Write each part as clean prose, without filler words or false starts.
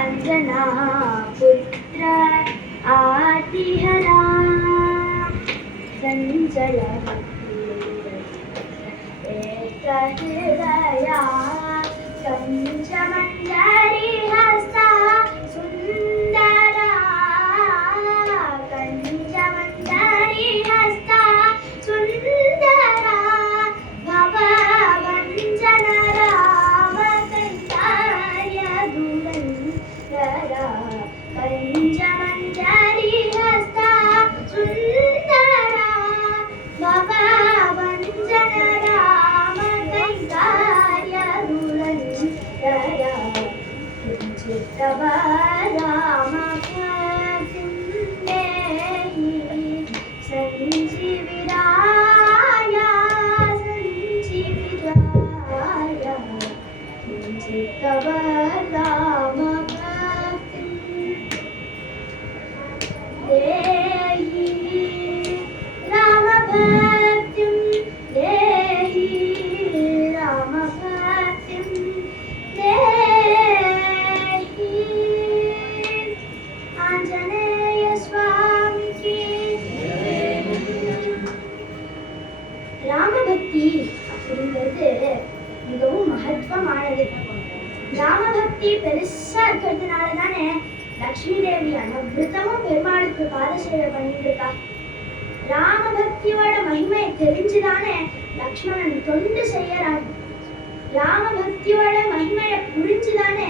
अंजना पुत्र आतिहरा संजय एक हृदया कंचमंजरी हस्ता सुंदरा कंचमंजरी हस्ता सुंदरा भवभंजन राम कैंकर्य दुरंधरा कंचमंजरी हस्ता सुंदरा भवभंजन राम कैंकर्य दुरंधरा तव राम भक्तिं देहि संजीविराय संजीविराय तव राम भक्तिं देहि राम भक्तिं देहि राम भक्तिं देहि आंजनेय स्वामी की ராமபக்தி அப்படிங்கிறது மிகவும் மகத்துவமானது. ராமபக்தி பெருசா இருக்கிறதுனால தானே லக்ஷ்மி தேவியான விரதமும் பெருமாளுக்கு பாத சேவை பண்ணிட்டு இருக்கா. ராமபக்தியோட மகிமையை தெரிஞ்சுதானே லக்ஷ்மணன் தொண்டு செய்யறான். ராமபக்தியோட மகிமையை புரிஞ்சுதானே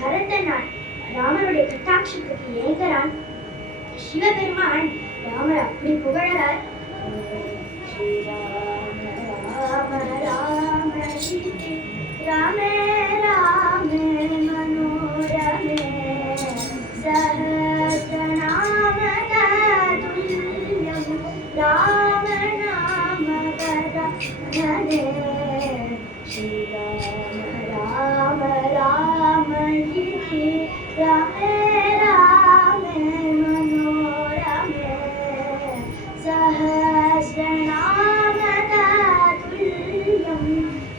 பரதன் ராமனுடைய கட்டாட்சத்துக்கு ஏங்குறான். சிவபெருமான் ராமர் அப்படி புகழறார். ராம ராம சீதே ராமே ராமே மனோரமே சஹஸ்ரநாம துல்யம் ராம நாம வரானே ஸ்ரீராம ராம ராம சீதே ராமே ராமே மனோரமே சஹஸ்ரநாம துல்யம்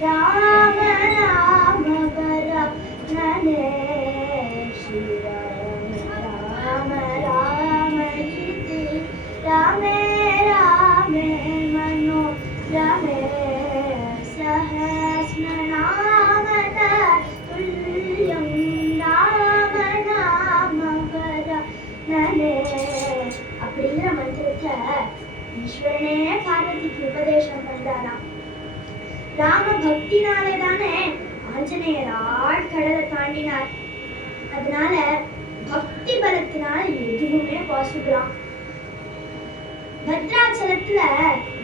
ராம நாம வரானே ஸ்ரீராம ராம ராம சீதே ராமே ராமே மனோரமே சஹஸ்ரநாம துல்யம் ராம நாம வரானே அப்படிங்கிற மந்திரத்தை ஈஸ்வரனே பார்வதிக்கு உபதேசம் பண்றாராம். ராம பக்தினாலே தானே ஆஞ்சநேயர் ஆழ்கடலை தாண்டினார். அதனால பக்தி பலத்தினால எதுவுமே பாசிபிளாம். பத்ராச்சலத்துல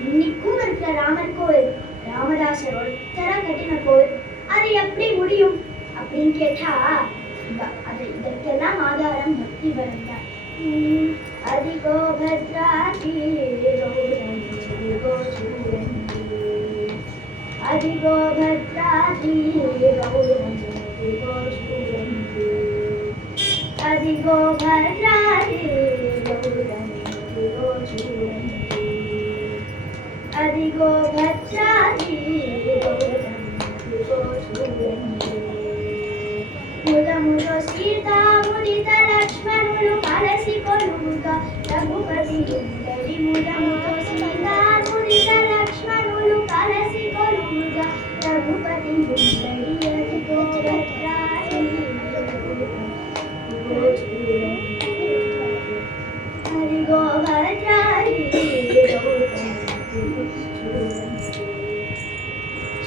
இன்னைக்கும் இருக்கிற ராமர் கோவில் ராமதாசர் ஒருத்தரா கட்டின கோவில். அது எப்படி முடியும் அப்படின்னு கேட்டா இதற்கெல்லாம் ஆதாரம் பக்தி பலம் தான். அதிகோ பத்ராதி அதிகோ பத்ராதி அதிகோ பத்ராதி அதிகோ பத்ராதி ముద ముద సీతా ముదిత లక్ష్మణులు కలసి కొలువుగా రఘుపతి ఉండడి ముద ముద సీతా ముదిత లక్ష్మణులు కలసి కొలువుగా రఘుపతి ఉండడి అదిగో భద్రాది అదిగో భద్రాది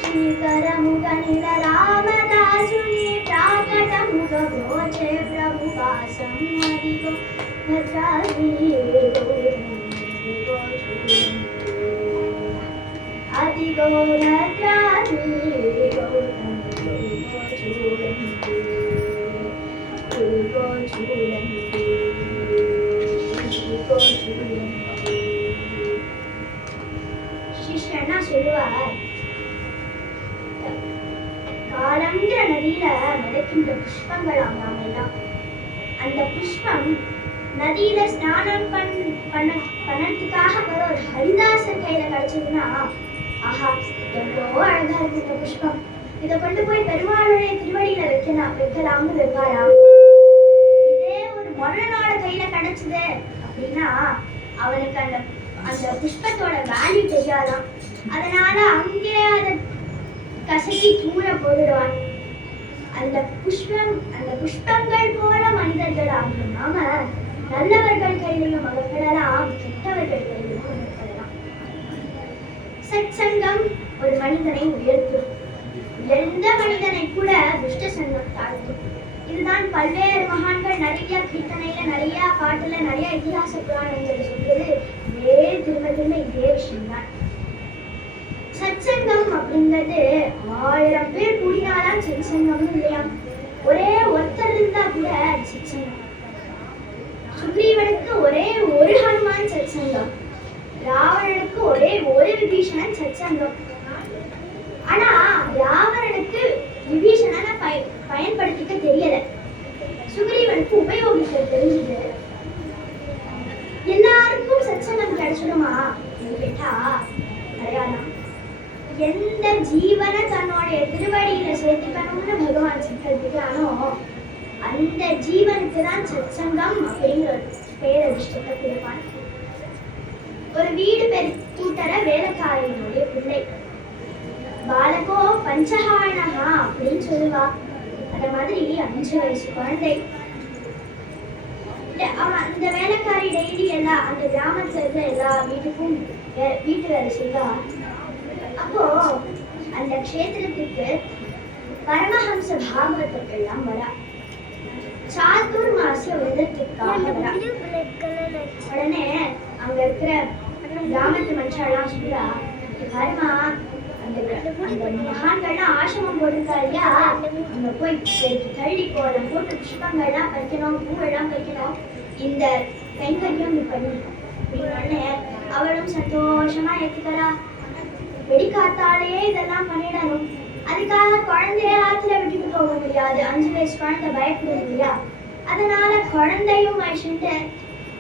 శ్రీకరముగనిల రామదాసుని ప్రాకటముగ గోచే ప్రభు వాసం అదిగో భద్రాది అదిగో భద్రాది ಶಿಷ್ಯಣ್ಣ சொல்லுவார், காலங்கிற நதியில மிதக்கின்ற புஷ்பங்களாம் நாம எல்லாம். அந்த புஷ்பம் நதியில ஸ்நானம் பண்ணதுக்காக வர ஒரு ஹரிதாசர் கையில கிடைச்சதுன்னா, ஆஹா எவ்வளோ அழகா இருக்கு இந்த புஷ்பம். இதை கொண்டு போய் பெருமாளுடைய திருவடியில வைக்கலாம்னு வைப்பாராம். இதே ஒரு மொரனாட கையில கிடைச்சது அப்படின்னா அவனுக்கு அந்த அந்த புஷ்பத்தோட வேல்யூ தெரியாதான். அதனால அங்கே அதை கசக்கி தூர போடுவான். அந்த புஷ்பங்கள் போல மனிதர்கள் ஆகும் நாம நல்லவர்கள் கையிலையும் அகப்படலாம், கெட்டவர்கள் கையிலும் அகப்படலாம். சத்சங்கம் ஒரு மனிதனை உயர்த்தும், எந்த மனிதனை கூட துஷ்ட சங்கம் தாழ்த்தும். இதுதான் பல்வேறு மகான்கள் நிறைய கீர்த்தனையில, நிறைய பாட்டுல, நிறைய இதிகாச புராணங்கள் சொல்றது இதே திரும்ப இதே விஷயம்தான். சத்சங்கம் அப்படிங்கிறது 1000 பேர் கூடினாதான் சத்சங்கம்னு இல்லையா, ஒரே ஒருத்தர் இருந்தா கூட சத்சங்கம். சுக்ரீவனுக்கு ஒரே ஒரு ஹனுமான் சத்சங்கம், ராவணனுக்கு ஒரே ஒரு விபீஷணன் சத்சங்கம். ஆனா ராவணனுக்கு விபீஷணனை பயன்படுத்திக்க தெரியல, சுக்ரீவனுக்கு உபயோகிக்க தெரிஞ்சது. எல்லாருக்கும் சத்சங்கம் கிடைச்சிடுமா கேட்டா கிடையாதான். எந்த ஜீவனை தன்னுடைய திருவடியில சேர்த்துக்கணும்னு பகவான் சங்கல்பிக்கிறானோ அந்த ஜீவனுக்கு தான் சத்சங்கம் அப்படிங்கிற பேரதிஷ்டத்தை கொடுப்பான். ஒரு வீடு கூட்டற வேலைக்காரனுடைய பிள்ளை பாலகோ பஞ்சஹாரணா அப்படின்னு சொல்லுவா. அந்த மாதிரி 5 வயசு குழந்தை. அவன் அந்த வேலைக்காரி டெய்லி எல்லாம் அந்த கிராமத்துல இருந்த எல்லா வீட்டுக்கும் வீட்டு வேலை செய்வா. அப்போ அந்த க்ஷேத்திரத்துக்கு பரமஹம்ச பாகவதர்கள்லாம் வரா, சாதுர் மாச விரதத்துக்காக வரா. உடனே அங்க இருக்கிற கிராமத்து மனுஷெல்லாம் சொல்றா, பாருமா அந்த மகான்கள்லாம் ஆசிரமம் போட்டிருக்கா இல்லையா, அங்க போய் தள்ளி போறோம், போட்டு புஷ்பங்கள்லாம் பறிக்கணும், பூவெல்லாம் பறிக்கணும், இந்த கைங்கரியம் நீ பண்ணி அப்படின்னு அவளும் சந்தோஷமா ஏத்துக்கிறா. வெடிக்காத்தாலே இதெல்லாம் பண்ணிடணும். அதுக்காக குழந்தைய ஆத்துல விட்டுட்டு போக முடியாது, 5 வயசு குழந்தை பயப்படும் இல்லையா, அதனால குழந்தையும் வயசுட்டு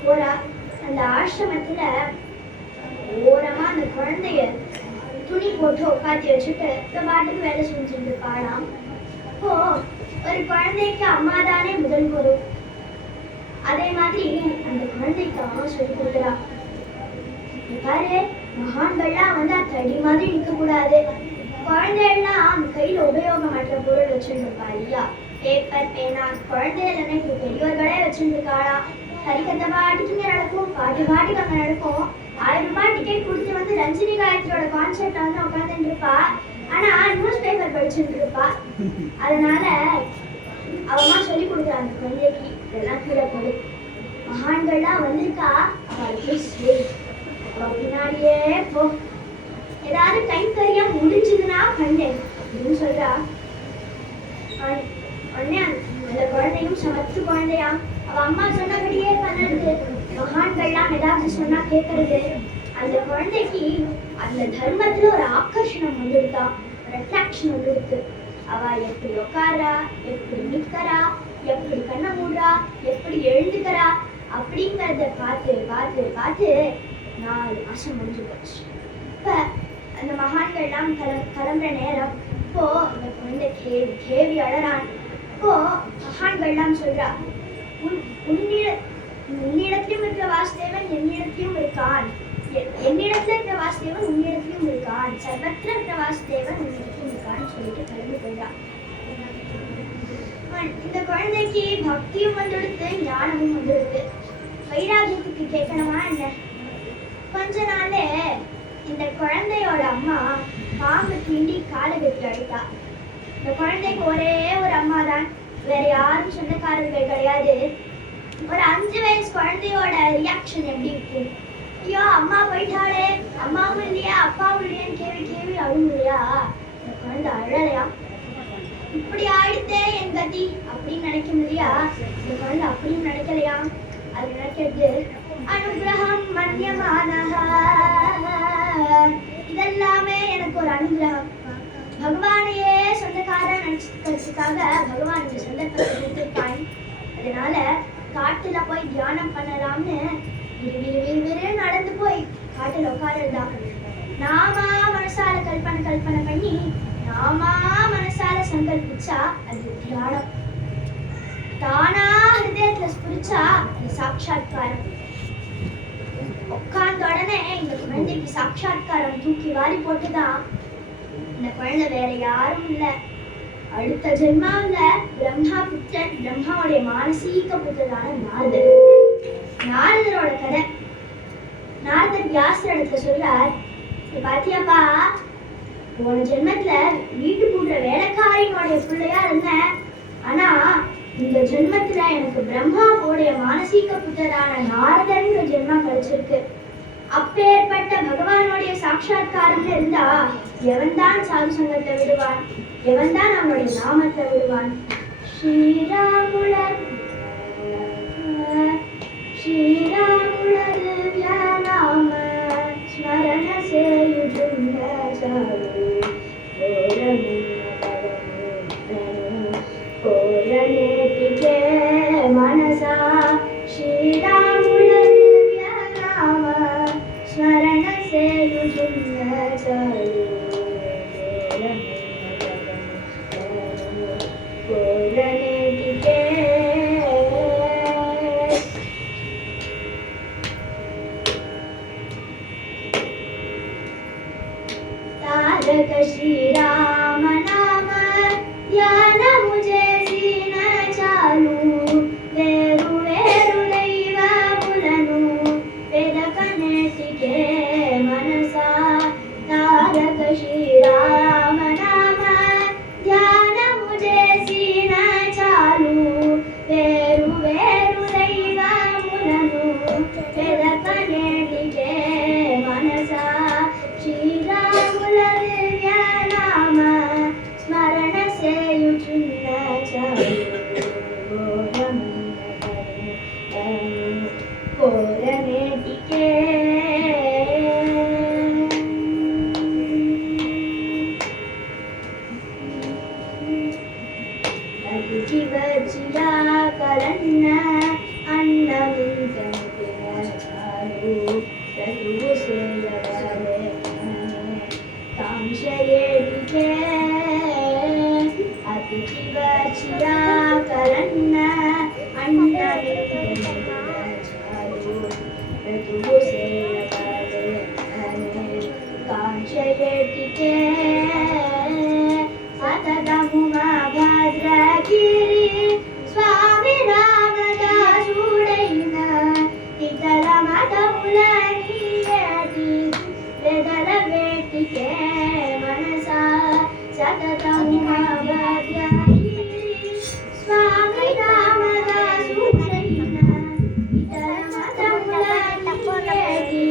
போறா. அந்த ஆசிரமத்துல ஓரமா அந்த குழந்தைய துணி போட்டு உட்காத்தி வச்சுட்டு இந்த பாட்டுக்கு வேலை செஞ்சுட்டு இருப்பாளாம். அப்போ ஒரு குழந்தைக்கு அம்மா தானே முதல் குரு, அதே மாதிரி அந்த குழந்தைக்கு அம்மா சொல்லி கொடுக்குறா, பாரு மகான்கள்லாம் வந்து தடி மாதிரி நிற்க கூடாது, குழந்தைகள்லாம் கையில உபயோகமற்ற பொருள் வச்சுருப்பா இல்லையா, பேப்பர் பேனா, குழந்தைகள் இப்போ பெரியவர்களே வச்சுருக்காளா, கறிக்கத்த பாட்டுக்கு நடக்கும், பாட்டுக்கு அங்க நடக்கும். 1000 ரூபாய் டிக்கெட் கொடுத்து வந்து ரஞ்சினி காயத்ரியோட கான்சர்ட்ல வந்து உட்காந்துட்டு இருப்பா, ஆனா நியூஸ் பேப்பர் படிச்சுட்டு இருப்பா. அதனால அவமா சொல்லி கொடுக்குறா அந்த குழந்தைக்கு, இதெல்லாம் கீழே போடு, மகான்கள்லாம் வந்திருக்கா அவளுக்கு சரி பின்னாடியே போ, ஏதாவது டைம் சரியா முடிஞ்சதுன்னா பண்ணேன் அப்படின்னு சொல்றா. உடனே அந்த குழந்தையும் சமத்து குழந்தையா, அவ அம்மா சொன்னபடியே பண்ணுறது, மகான்கள்லாம் ஏதாவது சொன்னா கேட்கறது. அந்த குழந்தைக்கு அந்த தர்மத்துல ஒரு ஆக்கர்ஷணம் வந்துடுதா, ஒரு அட்ராக்ஷன் வந்துடுது. அவ எப்படி உட்காரா, எப்படி நிற்கிறா, எப்படி கண்ணை மூடுறா, எப்படி எழுந்துக்கிறா அப்படிங்கிறத பார்த்து பார்த்து பார்த்து 4 மாசம் முடிஞ்சு போச்சு. இப்ப அந்த மகான்கள்லாம் கிளம்புற நேரம். இப்போ அந்த குழந்தை கேவி அழறான். இப்போ மகான்கள்லாம் சொல்றா, உன்னிடத்திலும் இருக்கிற வாசுதேவன் என்னிடத்திலும் இருக்கான், என்னிடத்துல இருக்கிற வாசுதேவன் உன்னிடத்திலும் இருக்கான், சர்வத்தில இருக்கிற வாசுதேவன் உன்னிடத்திலும் இருக்கான்னு சொல்லிட்டு கிளம்பி போயிடா. இந்த குழந்தைக்கு பக்தியும் வந்துடுத்து, ஞானமும் வந்துடுது. வைராகியத்துக்கு கேட்கணுமா என்ன? கொஞ்ச நாளே இந்த குழந்தையோட அம்மா பாம்பு தீண்டி காலை கட்டி அடித்தா. இந்த குழந்தைக்கு ஒரே ஒரு அம்மா தான், வேற யாரும் சொந்தக்காரர்கள் கிடையாது. ஒரு 5 வயசு குழந்தையோட ரியாக்ஷன் எப்படி இருக்கும்? ஐயோ அம்மா போயிட்டாளே, அம்மாவும் இல்லையா அப்பாவும் இல்லையான்னு கேவி அழுவும் இல்லையா? இந்த குழந்தை அழலையா, இப்படி ஆயிடுத்தே என் கதி அப்படின்னு நினைக்கும் இல்லையா? இந்த குழந்தை அப்படின்னு நினைக்கலையா? அது நினைக்கிறது அனுகிரகம் மன்யமானஹ, இதெல்லாமே எனக்கு ஒரு அனுகிரகம், பகவானையே சொந்தக்காரன் நினைச்சுக்கிறதுக்காக பகவான் இந்த சந்தர்ப்பத்தை கொடுத்திருக்கான். அதனால காட்டுல போய் தியானம் பண்ணலாம்னு விறு நடந்து போய் காட்டுல உட்காரதா. நாம மனசால கல்பனை பண்ணி நாமா மனசால சங்கல்பிச்சா அது தியானம். தானா ஹிருதயத்துல ஸ்புரிச்சா அது சாட்சாத்காரம். உட்கார்ந்த உடனே இந்த குழந்தைக்கு சாட்சாத்காரம் தூக்கி வாரி போட்டுதான் இந்த குழந்தை வேற யாரும் இல்ல, அடுத்த ஜென்மாவுல பிரம்மா புத்திரன், பிரம்மாவுடைய மானசீக புத்திரனான நாரதர். நாரதரோட கதை. நாரதர் வியாசர் இடத்துல சொல்றார், பாத்தியாப்பா, போன ஜென்மத்துல வீட்டு கூட்டுற வேலைக்காரினுடைய பிள்ளையா இருந்தேன். ஆனா இந்த ஜென்மத்துல எனக்கு பிரம்மாவுடைய மானசீக புத்திரனான நாரதர்ன்ற ஜென்மம் கிடைச்சிருக்கு. அப்பேற்பட்ட பகவானுடைய சாட்சாத்காரம் இருந்தா எவன்தான் சாது சங்கத்தை விடுவான்? எவன்தான் அவனுடைய நாமத்தை விடுவான்? ஸ்ரீராமுலர் ஸ்ரீராமுலர் வியாநாம ஸ்மரண சேயுஜுங்க சாரு கோரநேட்டிகே மனசா ஸ்ரீராமுலர் வியாநாம ஸ்மரண சேயுஜுங்க சாரு கோரநேட்டிகே. तारक श्री राम नाम ध्यान मुझे सीन चालू वेरु वेरु दैवमुలను वेदकनेटिके मनसा. तारक श्री राम नाम ध्यान मुझे सीन चालू वेरु वेरु दैवमुలను वेदकनेटिके मनसा. శ్రీరాముల దివ్యనామ స్మరణ సేయుచున్న చాలు కోరనేటికే. అతిథి వచ్చిరా కరన్న అన్నమింతను చాలు చదువు సేయవలే కాంక్షయేటికే. అతిథి వచ్చిరా కరన్న అన్నమింతను చాలు చదువు సేయవలే కాంక్షయేటికే. సతతము మా భద్రగిరి స్వామి రామదాసుడైన ఇతర మతములని ఏటి వెదల వేటికే మనసా. సతతము మా భద్రగిరి స్వామి రామదాసుడైన ఇతర మతములని ఏటి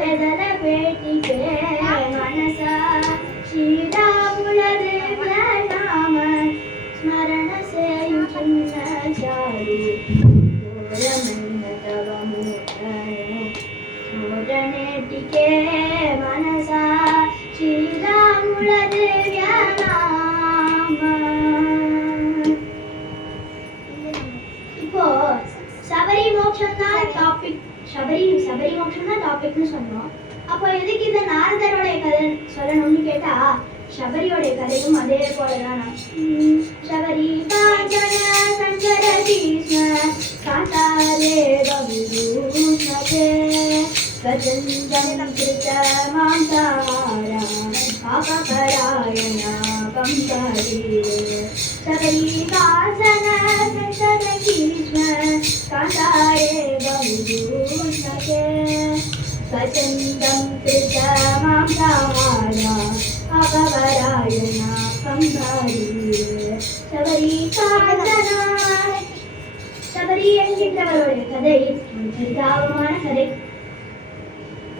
వెదల వేటికే మనసా. శ్రీరాముల దివ్యనామ స్మరణ సేయుచున్న చాలు ఘోరమైన తవము కోరనేటికే మనసా. శ్రీరాముల దివ్యనామ. இப்போ சபரி மோட்சம் தான் டாபிக். சபரி மோட்சம் தான் டாபிக்னு சொன்னோம். அப்போ எதுக்கு இந்த நாரதரோடைய கதை சொல்லணும்னு கேட்டா, சபரியோடைய கதையும் அதே போலதான். சபரி காஞ்சன சங்கர கிருஷ்ண காந்தாரே பவிதூஷதே வஜந்தம் கிருத மாந்தாரா பாபகராயணா கம்காரீரே. சபரி காஞ்சன சங்கர கிருஷ்ண காந்தாரே பவிதூஷதே வஜந்தம் கிருத மாந்தாரா பாபகராயணா கம்காரீரே. சபரி காஞ்சனா. சபரி என்கின்றவருடைய கதை ஒரு பரிதாபமான கதை.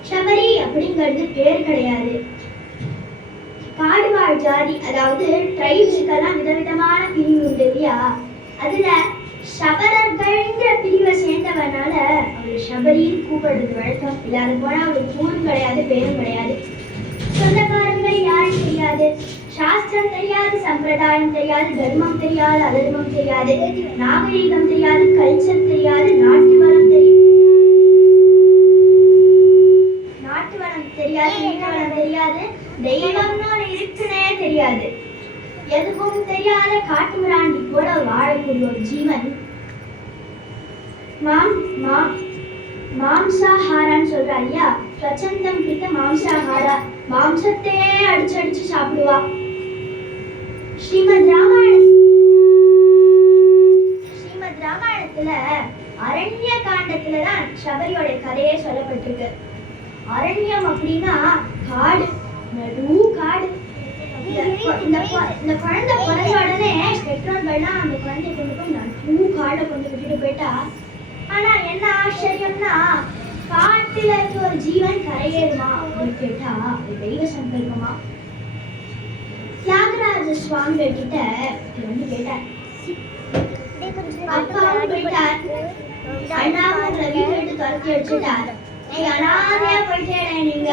சபரி அப்படிங்கிறது பேர் கிடையாது. காடுவாழ் ஜாதி, அதாவது ட்ரைப்ஸுக்கெல்லாம் விதவிதமான பிரிவு உண்டு இல்லையா? அதுல சபரர்கள்ங்கிற பிரிவை சேர்ந்தவனால அவர் சபரின்னு கூப்பிடுறது வழக்கம். இல்லாத போனா அவருக்கு ஊரும் கிடையாது, பேரும் கிடையாது. சொந்தக்காரர்கள் யாரும் தெரியாது, சாஸ்திரம் தெரியாது, சம்பிரதாயம் தெரியாது, தர்மம் தெரியாது, அதர்மம் தெரியாது, நாகரீகம் தெரியாது, கல்ச்சர் தெரியாது, நாட்டு வளம் தெரியாது, வீட்டு வளம் தெரியாது, தெய்வம்னு ஒண்ணு இருக்குன்னே தெரியாது. எதுவும் தெரியாத காட்டு மிராண்டி போல வாழக்கூடிய ஒரு ஜீவன் மாம்சாஹாரான்னு சொல்றா இல்லையா? ஸ்வச்சந்தம் கிட்ட மாம்சாஹாரா, மாம்சத்தையே அடிச்சு அடிச்சு சாப்பிடுவா. ஸ்ரீமத் ராமாயணத்துல அரண்ய காண்டத்துலதான் சபரியோட கதையே சொல்லப்பட்டிருக்கு. அரண்யம் அப்படின்னா காடு, நடு காடு. இந்த குழந்தை பிறந்த உடனே பெற்றோர்கள்லாம் அந்த குழந்தைய கொண்டு போய் நடு காடை கொண்டு விட்டுட்டு போயிட்டா. ஆனா என்ன ஆச்சரியம்னா, காட்டுல இருக்க ஒரு ஜீவன் கரையேறுமா அப்படின்னு கேட்டா அது தெய்வ சங்கல்பமா. தியாகராஜ சுவாமிகள் கிட்ட வந்து கேட்டார். அப்பாவும் போயிட்டார், அண்ணாவும் உங்களை வீட்டை விட்டு துரத்தி வச்சுட்டார், நீங்க அனாதையா போயிட்டே நீங்க.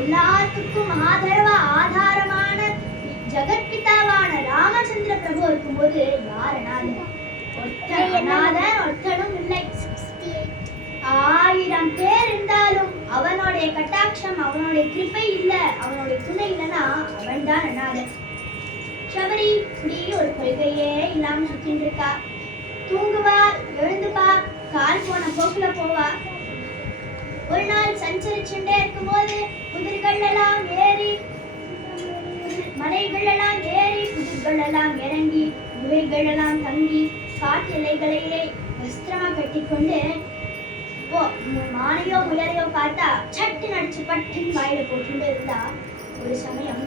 எல்லாத்துக்கும் ஆதாரமான ஜெகத்பிதாவான ராமச்சந்திர பிரபு இருக்கும்போது யார் ஒருத்தனும் இல்லை. 1000 பேர் இருந்தாலும் அவனுடைய கட்டாட்சம், அவனுடைய கிருபை இல்ல, அவனுடைய துணை இல்லைன்னா அவன் தான் அனாதை. சபரி இப்படி ஒரு கொள்கையே இல்லாம சுத்தின்னு இருக்கா. தூங்குவா, எழுந்துப்பா, கால் போன போக்குல போவா. ஒரு நாள் சஞ்சரிச்சுட்டே இருக்கும்போது குதிரைகள் எல்லாம் ஏறி, மலைகள் எல்லாம் ஏறி, குதிர்கள் எல்லாம் இறங்கி, குகைகள் எல்லாம் தங்கி, காட்டு இலைகளிலே வஸ்திரமா கட்டிக்கொண்டு மானையோ முயலையோ பார்த்தா சட்டு நடிச்சு பட்டுன்னு வாயில போட்டுட்டு இருந்தா. ஒரு சமயம்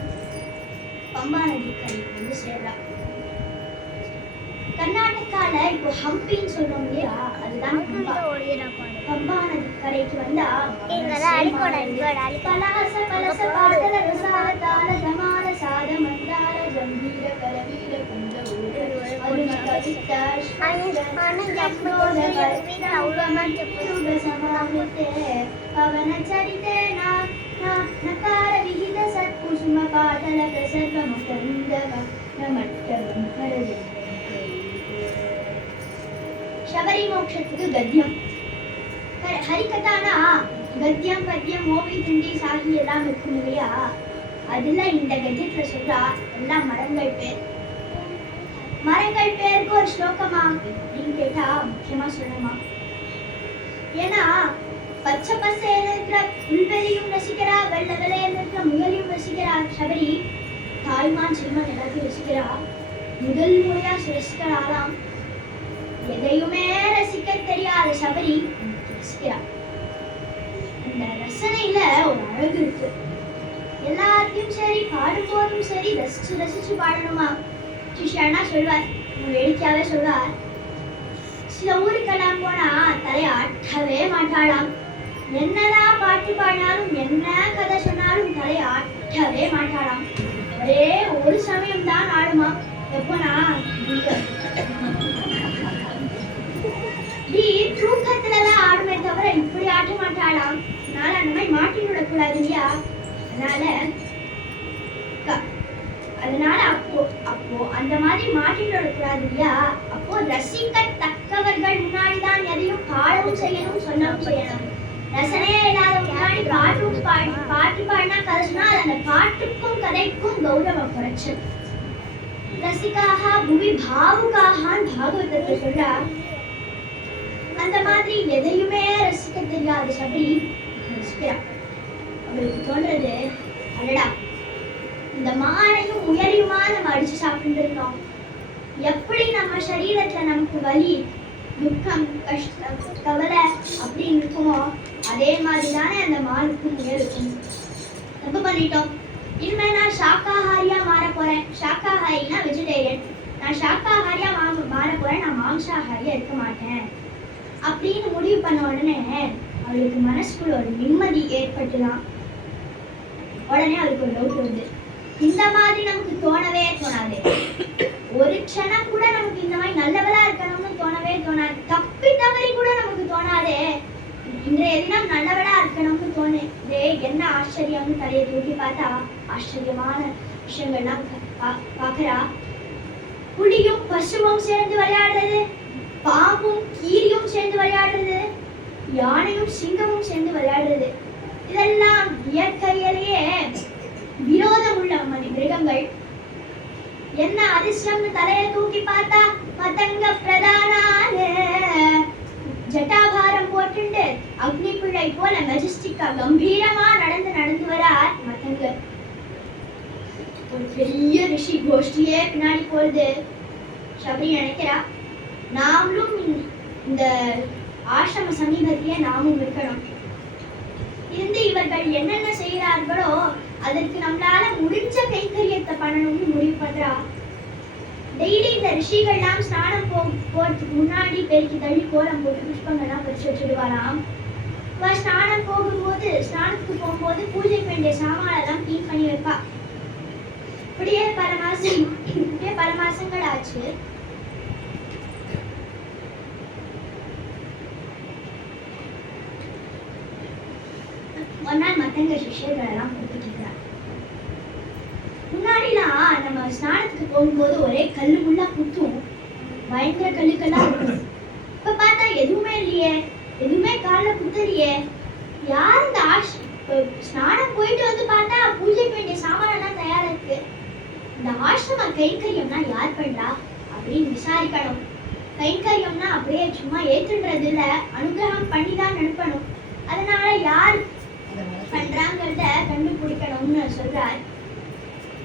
பம்பா நதி கரைக்கு வந்து சேர்றா. கர்நாடகால இப்போ ஹம்பின்னு சொல்றோம் இல்லையா, அதுதான் பம்பா நதி கரைக்கு வந்தா பலாச பலச பாடல ரசால தால தமால சாத மந்தார ஜம்பீர கலவீர குஞ்ச அருண கவித்த சமாவித்தே பவன சரிதே நகார விஹித சத்குசும பாதல பிரசர்வ முகந்தக நமட்டகம் ஹரஜ. சபரி மோட்சத்துக்கு கத்தியம். ஹரிகதானா கத்தியம், பத்தியம், மோவி, திண்டி, சாகி எல்லாம் இருக்கும் இல்லையா? அதுல இந்த கத்தியத்துல சொல்றா எல்லாம் மரங்கள் பேர். மரங்கள் பேருக்கு ஒரு ஸ்லோகமா அப்படின்னு கேட்டா முக்கியமா சொல்லணுமா? ஏன்னா பச்சை பசேல இருக்கிற புல்வெளியும் ரசிக்கிறா, வெள்ள வெள்ளையில இருக்கிற முயலையும் ரசிக்கிறா சபரி. தாய்மான் செல்வன் எல்லாத்தையும் ரசிக்கிறா. முதல் முறையா ரசிக்கிறாளாம். எதையுமே ரசிக்க தெரியாத சபரி ரசிக்கிறா. இந்த ரசனையில ஒரு அழகு இருக்கு. எல்லாத்தையும் சரி, பாடும்போதும் சரி ரசிச்சு ரசிச்சு பாடணுமா? சிஷ்யனா சொல்வார், வேடிக்கையாவே சொல்வார், சில ஊருக்கெல்லாம் போனா தலையை ஆட்டவே மாட்டாளாம். என்னதான் பாட்டு பாடினாலும் என்ன கதை சொன்னாலும் தலையை ஆட்டவே மாட்டாளாம். ஒரே ஒரு சமயம் தான் ஆடுமா. எப்போனா தூக்கத்துலதான் ஆடுமே தவிர இப்படி ஆட்ட மாட்டாளாம். அதனால அந்த மாதிரி மாட்டி விடக்கூடாது இல்லையா? அதனால அப்போ அந்த மாதிரி மாட்டி விடக்கூடாது இல்லையா? அப்போ ரசிக்கத்தக்கவர்கள் முன்னாடிதான் எதையும் பாடவும் செய்யணும் சொல்லவும் செய்யணும். ரசனையே இல்லாத முன்னாடி பாட்டு பாடினா கதைச்சுனா அது அந்த பாட்டுக்கும் கதைக்கும் கௌரவ குறைச்சல். ரசிகாக புவி பாவுகாகான்னு பாகவதத்தை சொல்றா. அந்த மாதிரி எதையுமே ரசிக்க தெரியாத சபரி ரசிக்கிறான். அவளுக்கு தோன்றது, அடடா இந்த மானையும் உயரியுமா நம்ம அடிச்சு சாப்பிட்டு இருந்தோம். எப்படி நம்ம சரீரத்துல நமக்கு வலி துக்கம் கஷ்டம் கவலை அப்படின்னு இருக்குமோ அதே மாதிரி தானே அந்த மானுக்கும் உயருக்கும். தப்பு பண்ணிட்டோம். இனிமே நான் சாக்காஹாரியா மாற போறேன். சாக்காஹாரினா வெஜிடேரியன். நான் சாக்காஹாரியா மாற போறேன், நான் மாம்சாஹாரியா இருக்க மாட்டேன் அப்படின்னு முடிவு பண்ண உடனே அவளுக்கு மனசுக்குள்ள ஒரு நிம்மதி ஏற்பட்டுதான். உடனே அவளுக்கு ஒரு டவுட் வருது, இந்த மாதிரி நமக்கு தோணவே தோணாது. ஒரு க்ஷணம் கூட நமக்கு இந்த மாதிரி நல்லவளா இருக்கணும்னு தோணவே தோணாது. தப்பி தவறி கூட நமக்கு தோணாதே. இன்றைய தினம் நல்லவளா இருக்கணும்னு தோணுதே, என்ன ஆச்சரியம்னு தலையை தூக்கி பார்த்தா ஆச்சரியமான விஷயங்கள்லாம் பாக்குறா. புலியும் பசுவும் சேர்ந்து விளையாடுறது, பாம்பும் கீரியும் சேர்ந்து விளையாடுறது, யானையும் சிங்கமும் சேர்ந்து விளையாடுறது, இதெல்லாம் இயற்கையிலேயே விரோதம் உள்ள மிருகங்கள். என்ன அதிர்ஷ்டம்னு தலையை தூக்கி பார்த்தா மதங்க பிரதானான ஜட்டாபாரம் போட்டுண்டு அக்னி பிள்ளை போல மெஜஸ்டிக்கா கம்பீரமா நடந்து வரார் மதங்க. ஒரு பெரிய ரிஷி கோஷ்டியே பின்னாடி போறது. சபரி நினைக்கிறா, நாமளும் இந்த ஆசிரம சமீபத்திலே நாமும் இருக்கணும். இருந்து இவர்கள் என்னென்ன செய்கிறார்களோ அதற்கு நம்மளால முடிஞ்ச கைங்கரியத்தை பண்ணணும்னு முடிவு பண்றா. டெய்லி இந்த ரிஷிகள்லாம் ஸ்நானம் போறதுக்கு முன்னாடி பெருக்கி தள்ளி கோலம் போட்டு புஷ்பங்கள்லாம் பறிச்சு வச்சுடுவாராம். ஸ்நானத்துக்கு போகும்போது பூஜைக்கு வேண்டிய சாமானெல்லாம் கிளீன் பண்ணி வைப்பா. இப்படியே பல மாசங்கள் ஆச்சு. ஒரு நாள் மத்தங்க சிஷ்யர்கள் எல்லாம் கொடுத்துட்டு இருக்கிறார். முன்னாடிலாம் நம்ம ஸ்நானத்துக்கு போகும்போது ஒரே கல்லு முள்ளா குத்தும், பயங்கர கல்லுக்கெல்லாம் இருக்கும். இப்ப பார்த்தா எதுவுமே இல்லையே, எதுவுமே கால குத்தலையே. யார் இந்த ஸ்நானம் போயிட்டு வந்து பார்த்தா பூஜைக்கு வேண்டிய சாமானெல்லாம் தயாரா இருக்கு. இந்த ஆசிரம கைங்கரியம்னா யார் பண்றா அப்படின்னு விசாரிக்கணும். கைங்கரியம்னா அப்படியே சும்மா ஏத்துன்றது இல்ல, அனுகிரகம் பண்ணிதான் அனுப்பணும். அதனால யார் பண்றாங்கிறத கண்டுபிடிக்கணும்னு சொல்றார்.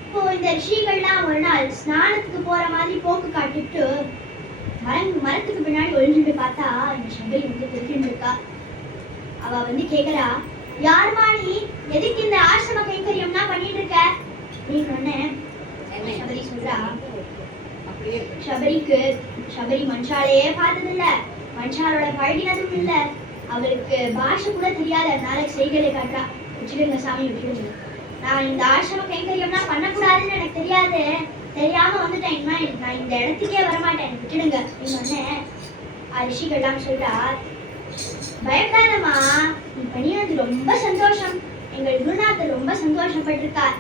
இப்போ இந்த ரிஷிகள்லாம் ஒரு நாள் ஸ்நானத்துக்கு போற மாதிரி போக்கு காட்டிட்டு மரத்துக்கு பின்னாடி ஒழிஞ்சுட்டு பார்த்தா இந்த சபரி வந்து தெரிஞ்சுட்டு இருக்கா. அவ வந்து கேக்குறா, யாருமா நீ, எதுக்கு இந்த ஆசிரம கைங்கரியம்னா பண்ணிட்டு இருக்க அப்படின்னு. சபரி சொல்றா, சபரி மனுஷாலேயே பார்த்தது இல்ல, மனுஷாரோட பழகினதும் இல்ல, அவளுக்கு பாஷை கூட தெரியாது. அதனால செய்களை காட்டுறா. வச்சுடுங்க சாமி, விட்டுடுங்க. நான் இந்த ஆசிரம கைங்கரியம்லாம் பண்ணக்கூடாதுன்னு எனக்கு தெரியாது, தெரியாம வந்துட்டேன். நான் இந்த இடத்துக்கே வரமாட்டேன், விட்டுடுங்க அப்படின்னு. ரிஷிகள்லாம் சொல்றா, பயப்படாதம்மா, நீ பண்ணினது ரொம்ப சந்தோஷம். எங்கள் குருநாதர் ரொம்ப சந்தோஷப்பட்டிருக்கார்,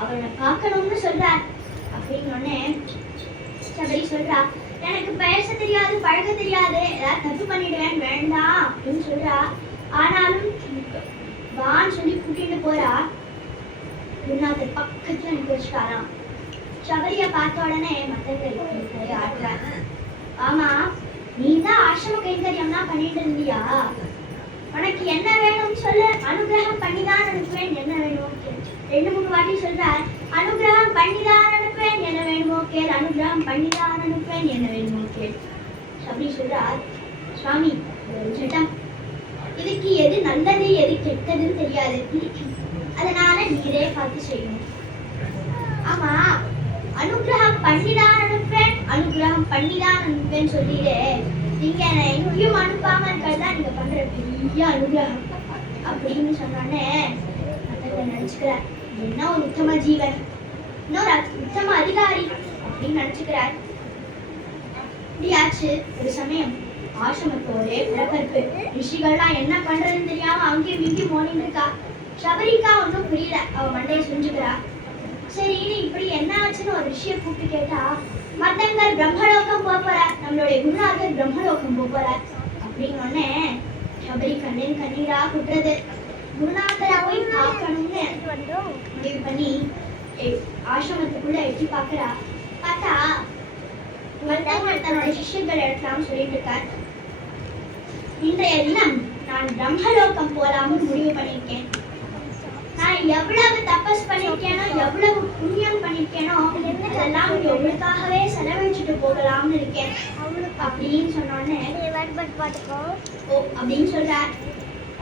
அவரை பார்க்கணும்னு சொல்றார் அப்படின்னு. சபரி சொல்றா, எனக்கு பேச தெரியாது, பழக தெரியாது, ஏதாவது தப்பு பண்ணிடுவேன், வேண்டாம் அப்படின்னு சொல்றா. ஆனாலும் வான்னு சொல்லி கூட்டிட்டு போறா. குருநாதர் பக்கத்துல அனுப்பி வச்சுட்டாராம். சபரிய பார்த்த உடனே மத்தவங்க ஆடுறாங்க, ஆமா நீ தான் ஆசிரம கைங்கரியம்லாம் பண்ணிட்டு இருந்தியா, உனக்கு என்ன வேணும்னு சொல்லு, அனுகிரகம் பண்ணிதான் அனுப்புவேன், என்ன வேணுமோ கேள். 2-3 வாட்டி சொல்றார், அனுகிரகம் பண்ணிதான் அனுப்புவேன், என்ன வேணுமோ கேள், அனுகிரகம் பண்ணிதான் அனுப்புவேன், என்ன வேணுமோ கேள். சபரி சொல்றார், சுவாமி சட்டம், இதுக்கு எது நல்லது எது கெட்டதுன்னு தெரியாது, அதனால நீரே பார்த்து செய்யணும். ஆமா, அனுகிரகம் பண்ணிதான் அனுப்புவேன், அனுகிரகம் பண்ணிதான் அனுப்புவேன்னு சொல்லிடு, நீங்க எங்கேயும் அனுப்பாம இருக்கிறதா நீங்க பண்ற பெரிய அனுகிரகம் அப்படின்னு சொன்னோடனே நினைச்சுக்கிறார், என்ன ஒரு உத்தம ஜீவன், இன்னொரு உத்தம அதிகாரி அப்படின்னு நினைச்சுக்கிறார். இப்படியாச்சு. ஒரு சமயம் ஆசிரமத்தோட பிறப்பருப்பு, ரிஷிகள்லாம் என்ன பண்றதுன்னு தெரியாம அங்கேயும் இங்கேயும் ஓடிட்டு இருக்கா. சபரிக்கா ஒன்றும் புரியல, அவ மண்டையை சுஞ்சுக்கிறா. சரின்னு இப்படி என்ன ஆச்சுன்னு ஒரு விஷயம் கூப்பிட்டு கேட்டா, மத்தவங்க பிரம்மலோகம் போறார், நம்மளுடைய குருநாதர் பிரம்மலோகம் போறார் அப்படின்னு உடனே சபரி கண்ணின் கண்ணீரா குட்டுறது. குருநாதரை போய் பார்க்கணும்னு முடிவு பண்ணி ஆசிரமத்துக்குள்ள எட்டி பார்க்கறா. பார்த்தா தன்னோட சிஷ்யர்கள் எடுக்கலாம்னு சொல்லிட்டு இருக்கார். இன்றைய தினம் நான் பிரம்மலோகம் போலாம்னு முடிவு பண்ணிருக்கேன். நான் எவ்வளவு தபஸ் பண்ணிருக்கேனோ, எவ்வளவு புண்ணியம் பண்ணிருக்கேனோ, அதெல்லாம் உங்களுக்காகவே செலவழிச்சுட்டு போகலாம்னு இருக்கேன் அப்படின்னு சொன்னோடனே அப்படின்னு சொல்றார்.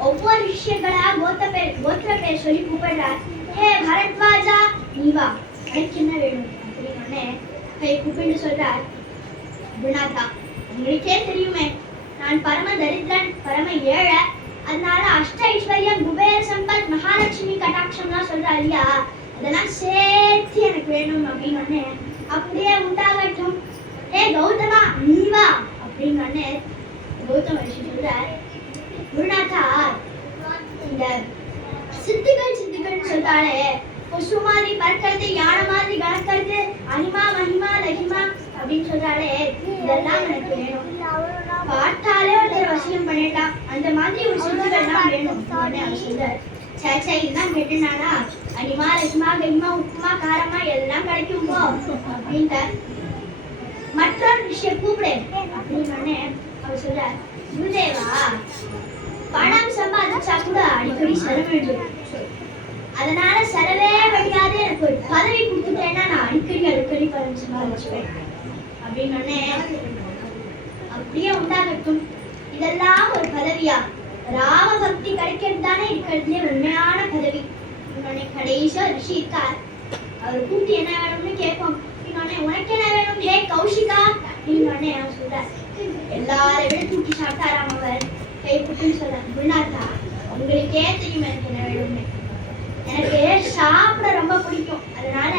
ஒவ்வொரு விஷயங்களா கோத்திர பேர் சொல்லி கூப்பிடுறார். ஹே பரத்வாஜா, நீ வா, எனக்கு என்ன வேணும் அப்படின்னு கை கூப்பிட்டு சொல்றார். குருநாதா, உங்களுக்கே தெரியுமே நான் பரம தரித்திரன், பரம ஏழை, அதனால அஷ்ட ஐஸ்வர்யம், குபேர சம்பத், மகாலட்சுமி கடாட்சம்லாம் சொல்றா இல்லையா, அதெல்லாம் சேர்த்து எனக்கு வேணும் அப்படின்னு அப்படியே உண்டாகட்டும். ஹே கௌதமா, நீ வா அப்படின்னு கௌதம ரிஷி சொல்றார். குருநாதா, இந்த சித்துகள் சொல்றாளே, கொசு மாதிரி பறக்கிறது, யானை மாதிரி கணக்கிறது, அனிமா மகிமா லகிமா அப்படின்னு சொல்றாளே, இதெல்லாம் எனக்கு வேணும். பார்த்தாலே ஒருத்தர் வசியம் பண்ணிட்டான், அந்த மாதிரி ஒரு சித்துகள் தான் வேணும் அவர் சொல்றாரு. சேச்சா இதுதான் கேட்டுனாடா, அனிமா லகிமா ககிமா உப்புமா காரமா எல்லாம் கிடைக்கும் போ அப்படின்ட்டு மற்றொரு விஷயம் கூப்பிடு அப்படின்னு அவர் சொல்றார். குருதேவா, பணம் சம்பாதிச்சா கூட அடிக்கடி செலவழிஞ்சு, அதனால செலவே வழியாது, எனக்கு ஒரு பதவி கொடுத்துட்டேன்னா நான் அடிக்கடி பணம் சம்பாதிச்சுவேன் அப்படின்னு அப்படியே உண்டாகட்டும். இதெல்லாம் ஒரு பதவியா? ராம பக்தி கிடைக்கிறது தானே இருக்கிறதுலே உண்மையான பதவி. கடைசியா ரிஷி இருக்கார், அவர் கூட்டி என்ன வேணும்னு கேட்போம். உனக்கு என்ன வேணும் ஹே கௌஷிகா அப்படின்னு அவர் சொல்றார். எல்லாரை விட தூக்கி சாப்பிட்டாராம் அவர். கை குட்டுன்னு சொல்றார். குருநாதா, உங்களுக்கே தெரியும் எனக்கு என்ன வேணும்னு. எனக்கு சாப்பிட ரொம்ப பிடிக்கும், அதனால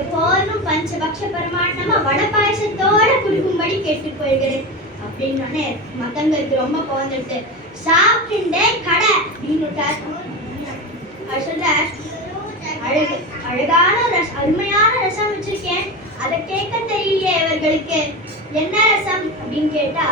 எப்போதும் பஞ்சபக்ஷ பரமாட்டமா வடை பாயசத்தோட குடிக்கும்படி கேட்டு போயிருக்கிறேன் அப்படின்னு மத்தங்களுக்கு ரொம்ப போந்துட்டு சாப்பிட்டுட்டே கடை அப்படின்னு அவர் சொல்றார். அழகான அருமையான ரசம் வச்சிருக்கேன், அதை கேட்க தெரியலையே இவர்களுக்கு, என்ன ரசம் அப்படின்னு கேட்டா,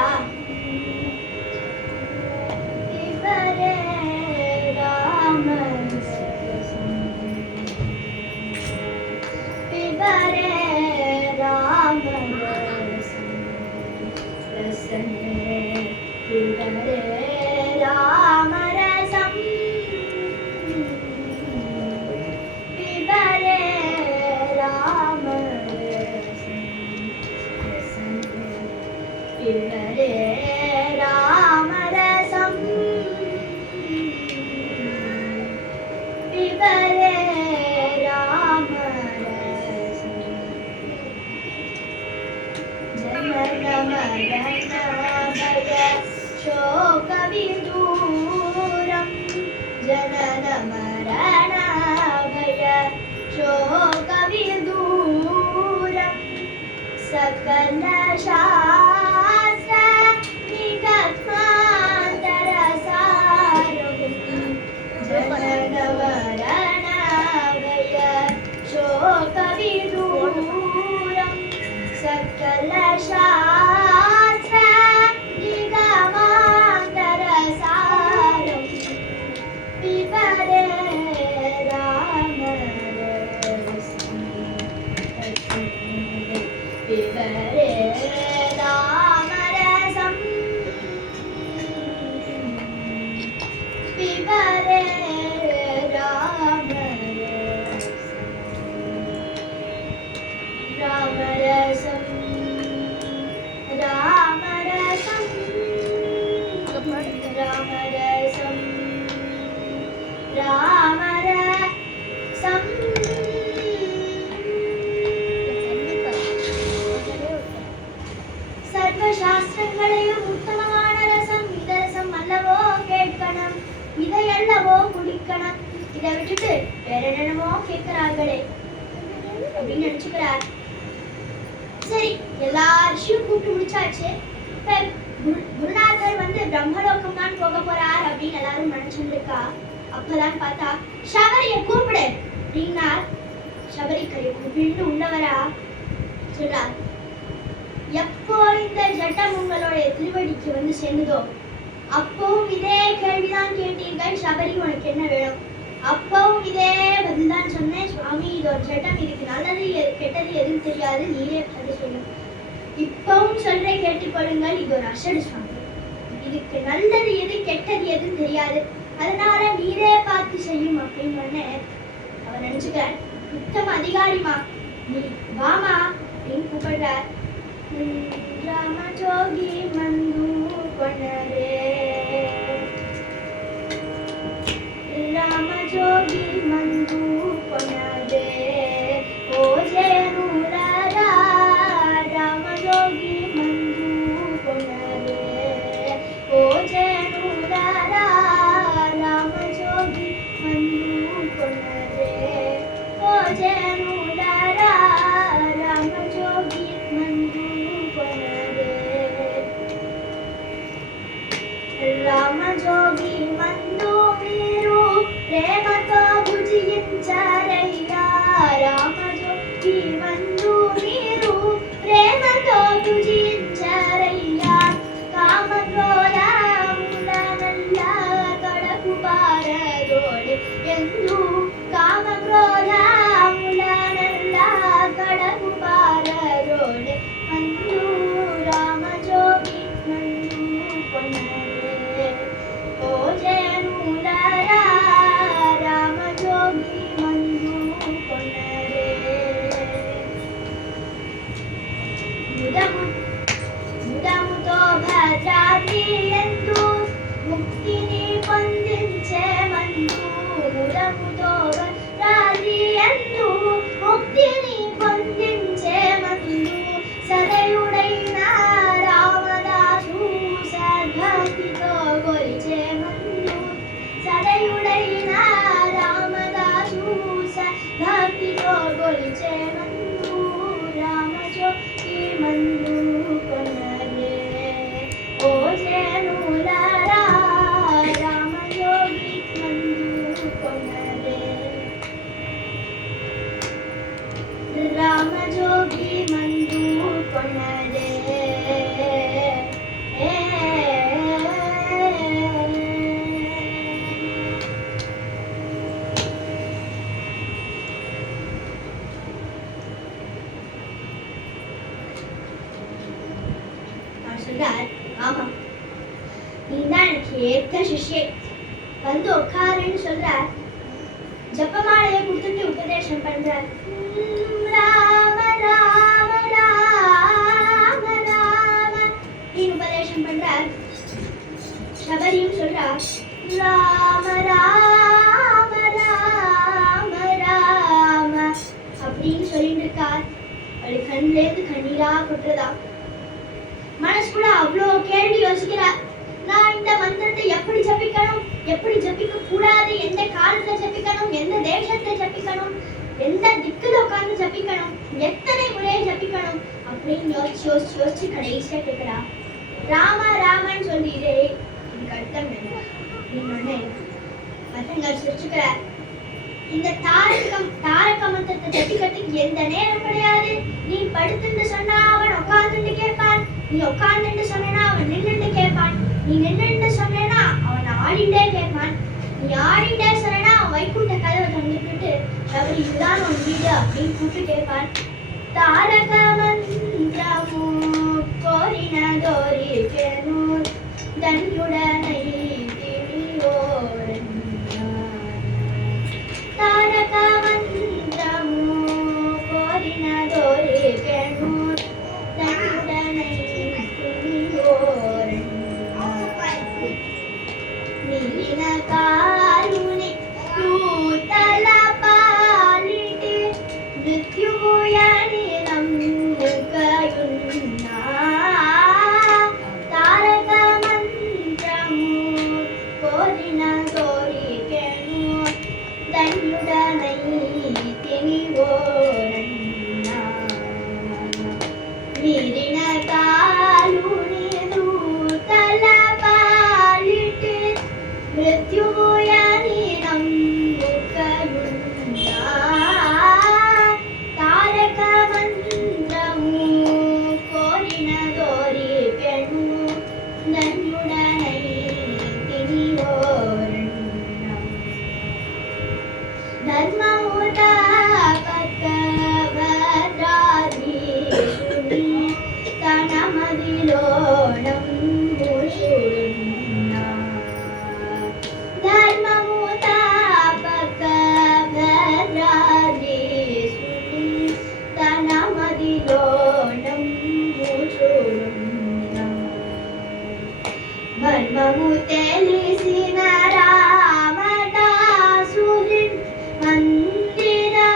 சர்வசாஸ்திரங்களையும் உத்தமமான ரசம் இந்த ரசம் அல்லவோ கேட்கணும், இதையல்லவோ குடிக்கணும், இதை விட்டுட்டு வேற என்னமோ கேட்கிறார்களே அப்படின்னு நினைச்சுக்கிறார். சரி, எல்லா விஷயம் கூப்பிட்டு முடிச்சாச்சு. இப்ப குருநாதர் பிரம்மலோகம் தான் போக போறார் அப்படின்னு எல்லாரும் நினைச்சுட்டு இருக்கா. அப்பதான் பார்த்தா சபரிய கூப்பிடு அப்படின்னார். சபரிக்கரை குபிண்டு உள்ளவரா சொல்றார், எப்போ இந்த ஜட்டம் உங்களுடைய திருவடிக்கு வந்து சேர்ந்ததோ அப்பவும் இதே கேள்விதான் கேட்டீர்கள், சபரி உனக்கு என்ன வேணும்? அப்பவும் இதே பதில்தான் சொன்னேன், சுவாமி இது ஒரு ஜட்டம், இதுக்கு நல்லது கெட்டது எதுவும் தெரியாது, நீரே பதில் சொல்லணும். இப்பவும் சொல்றேன் கேட்டுக்கொள்ளுங்கள், இது ஒரு அசடு சுவாமி, இதுக்கு நல்லது எது கெட்டது எதுவும் தெரியாது, அதனால நீரே பார்த்து செய்யும் அப்படின்னு அவர் நினைச்சுக்கிறார். உத்தம அதிகாரிமா, நீ வாமா அப்படின்னு கூப்பிடுறார். ராம ஜோகி மந்து கொணரே, ராம ஜோகி மந்து கொணரே, ஓ ஜெயநூலரா, ராம ஜோகி மந்து கொணரே, ஓ ஜெயநூலரா, ராம ஜோகி மந்து கொணரே, ஓ ஜெயநூலரா, ராம ஜோகி மந்து கொணரே, రామ జోగి మందు మీరు ప్రేమతో భుజించారయ్యా, రామ జోగి మందు మీరు ప్రేమతో భుజించారయ్యా, కామ క్రోధములనల్ల కడకు బారదోడే ఎందు, కామ క్రోధములనల్ల కడకు బారదోడే మందు, రామ జోగి మందు కొనరే, ఓ జయనూలరా, రామ జోగి మందు కొనరే, ముదముతో భద్రాద్రి ఎందు ముక్తిని పొందించే మందు, ముదముతో భద్రాద్రి ఎందు ముక్తిని పొందించే మందు, సదయుడైన రామదాసు సద్భక్తితో కొలిచే మందు, సదయుడైన రామదాసు సద్భక్తితో కొలిచే మందు, రామ జోగి మందు కొనరే, ఓ జయనూలరా, రామ జోగి మందు కొనరే, రామ జోగి మందు కొనరే, சொல்றார், ஆமா நீதான் எனக்கு ஏற்ற சிஷ்யை, வந்து உட்காருன்னு சொல்றார். ஜப்பமாலையை கொடுத்துட்டு உபதேசம் பண்றார். ராம ராம ராம ராம அப்படின்னு உபதேசம் பண்றார். சபரியும் சொல்றார், ராம ராம ராம ராம அப்படின்னு சொல்லிட்டு இருக்கார். அவளை கண்ணிலேருந்து கண்ணீரா கொட்டுறதா. மனசுக்குள்ள அவ்வளோ கேள்வி யோசிக்கிறார். நான் இந்த மந்திரத்தை எப்படி ஜபிக்கணும், எப்படி ஜபிக்க கூடாது, எந்த காலத்துல ஜபிக்கணும், எந்த தேசத்துல ஜபிக்கணும், எந்த திக்குல உட்கார்ந்து ஜபிக்கணும், எத்தனை முறையை ஜபிக்கணும் அப்படின்னு யோசிச்சு யோசிச்சு யோசிச்சு கடைசியா கேட்கிறா. ராம ராமன்னு சொல்லிடு, இதுக்கு அர்த்தம் என்ன அப்படின்னு பசங்கள் சிரிச்சுக்கிறார். இந்த தாரக மந்திரத்தை ஜபிக்கிறதுக்கு எந்த நேரம் கிடையாது. நீ படுத்துட்டு சொன்னா அவன் உட்கார்ந்துட்டு கேட்பான், நீ உட்கார்ந்துட்டு சொன்னா அவன் நின்றுட்டு கேட்பான், நீ நின்றுட்டு சொன்னா அவன் ஆடிண்டே கேட்பான், நீ ஆடிண்டே சொன்னா அவன் வைகுண்ட கதவை தந்துட்டு அவர் இதுதான் உன் வீடு அப்படின்னு கூப்பிட்டு கேட்பான். தாரக மந்திரமு கோரினதோரிக்கெனு தன்னுடனை திணியோரன், தாரக மந்திரமு கோரினதோரிக்கெனு தன்னுடனை திணியோரன், நீன காருணி தூதல பாலிட்டு மிருத்யுயனி நம்முகயுன்னா, தாரக மந்திரமு ధర్మముతాపకభద్రాధీశుని తన మదిలో నమ్ముచున్నా ధర్మముతాపకభద్రాధీశుని తన మదిలో నమ్ముచున్నా మర్మము తెలిసిన రామదాసుని మందిరముననే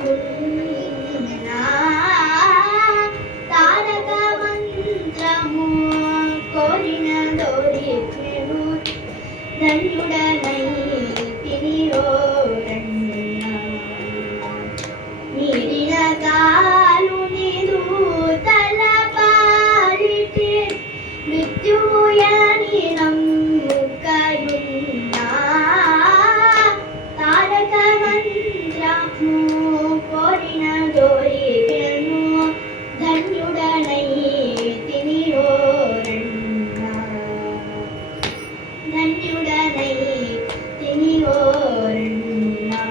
గున్నా తారక మంత్రము కోరిన దొరికెను ధన్యుడనై తినియోరన్నా మీరిన కాలుని దూతల పాలిటి మృత్యుయని నమ్ముకయున్నా తారక మంత్రము కోరిన దొరికెను ధన్యుడనై తినియోరన్నా ధన్యుడనై తినియోరన్నా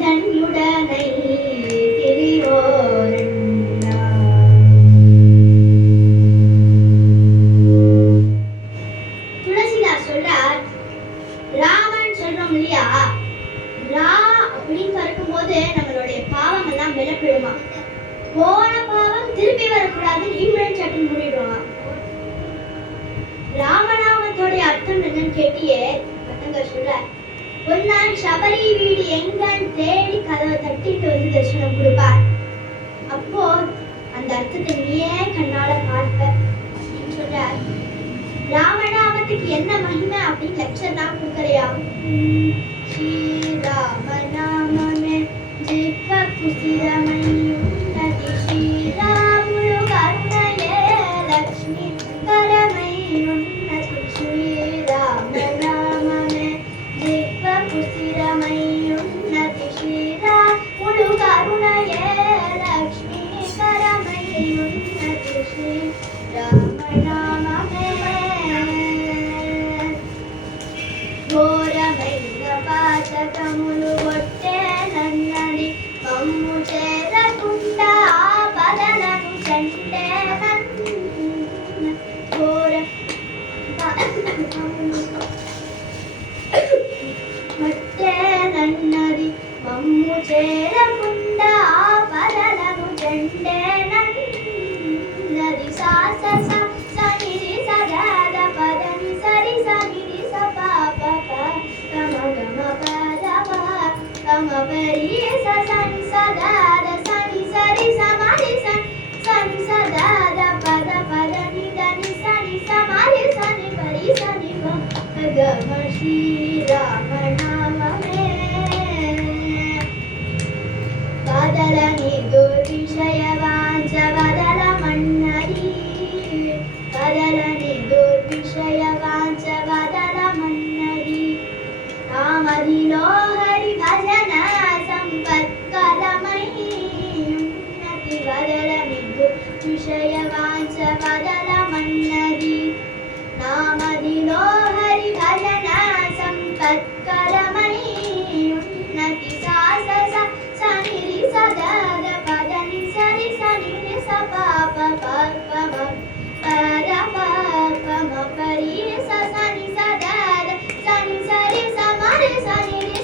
ధన్యుడనై తినియోరన్నా துளசிதாஸ் சொல்றார், ராமன் சொல்றோம் இல்லையா, ரா அப்படின்னு வரும்போது நம்மளுடைய பாவம் எல்லாம் விலப்பிடுமா, போன பாவம் திருப்பி வரக்கூடாது, இம்மிடியட் சட்டன் மூடிடுவாங்க. ராமநாமத்தோடைய அர்த்தம் என்னன்னு கேட்டியே, பத்தங்கர் சொல்றார், ஒரு நாள் சபரி வீடு எங்கன்னு தேடி கதவை தட்டிட்டு வந்து தரிசனம் கொடுப்பார். அப்போ அந்த அர்த்தத்தை நீயே கண்ணால பார்ப்ப அப்படின்னு சொல்றார். ராமநாமத்துக்கு என்ன மகிமை அப்படின்னு லெக்சர் தான் கொடுக்கலையா. ஸ்ரீராமநாமமே ஜெயிக்க குசிரமையுன்னதி ஸ்ரீராமுலு கருணையே லக்ஷ்மி கரமையுன்னதி ஸ்ரீராமநாமமே ஜெயிக்க குசிரமையுன்னதி ஸ்ரீராமுலு கருணையே லக்ஷ்மி கரமையுன்னதி ஸ்ரீராமநாமமே ఘోరమైన పాతకములు కొట్టే నన్నది మమ్ము చేరకుండా ఆపదలను చండే ఘోర కొట్టే నన్నది మమ్ము చేరకుండా ఆపదలను చండే నన్నది సాస సనిరి సగద పదని సరి సనిరి సపాప గమ పద గమ పరి సని సదాద సని సరి సమరి సని సదాద పద పదని దని సని సమరి సని పరి సని గమ శ్రీరామనామమే వదలని దుర్విషయ వాంఛ వదలమన్నది వదలని దుర్విషయ వాంఛ వదలమన్నది నామదిలో హరి భజన సంపత్కరమై ఉన్నతి వదలని దుర్విషయ వాంఛ వదలమన్నది నామదిలో హరి భజన సంపత్కరమై ఉన్నతి సాస సనిరి సదాద పదని సరి సనిరి సపాప పమ పద పమ పరి సని సదాద సని సరి సమరి సనిరి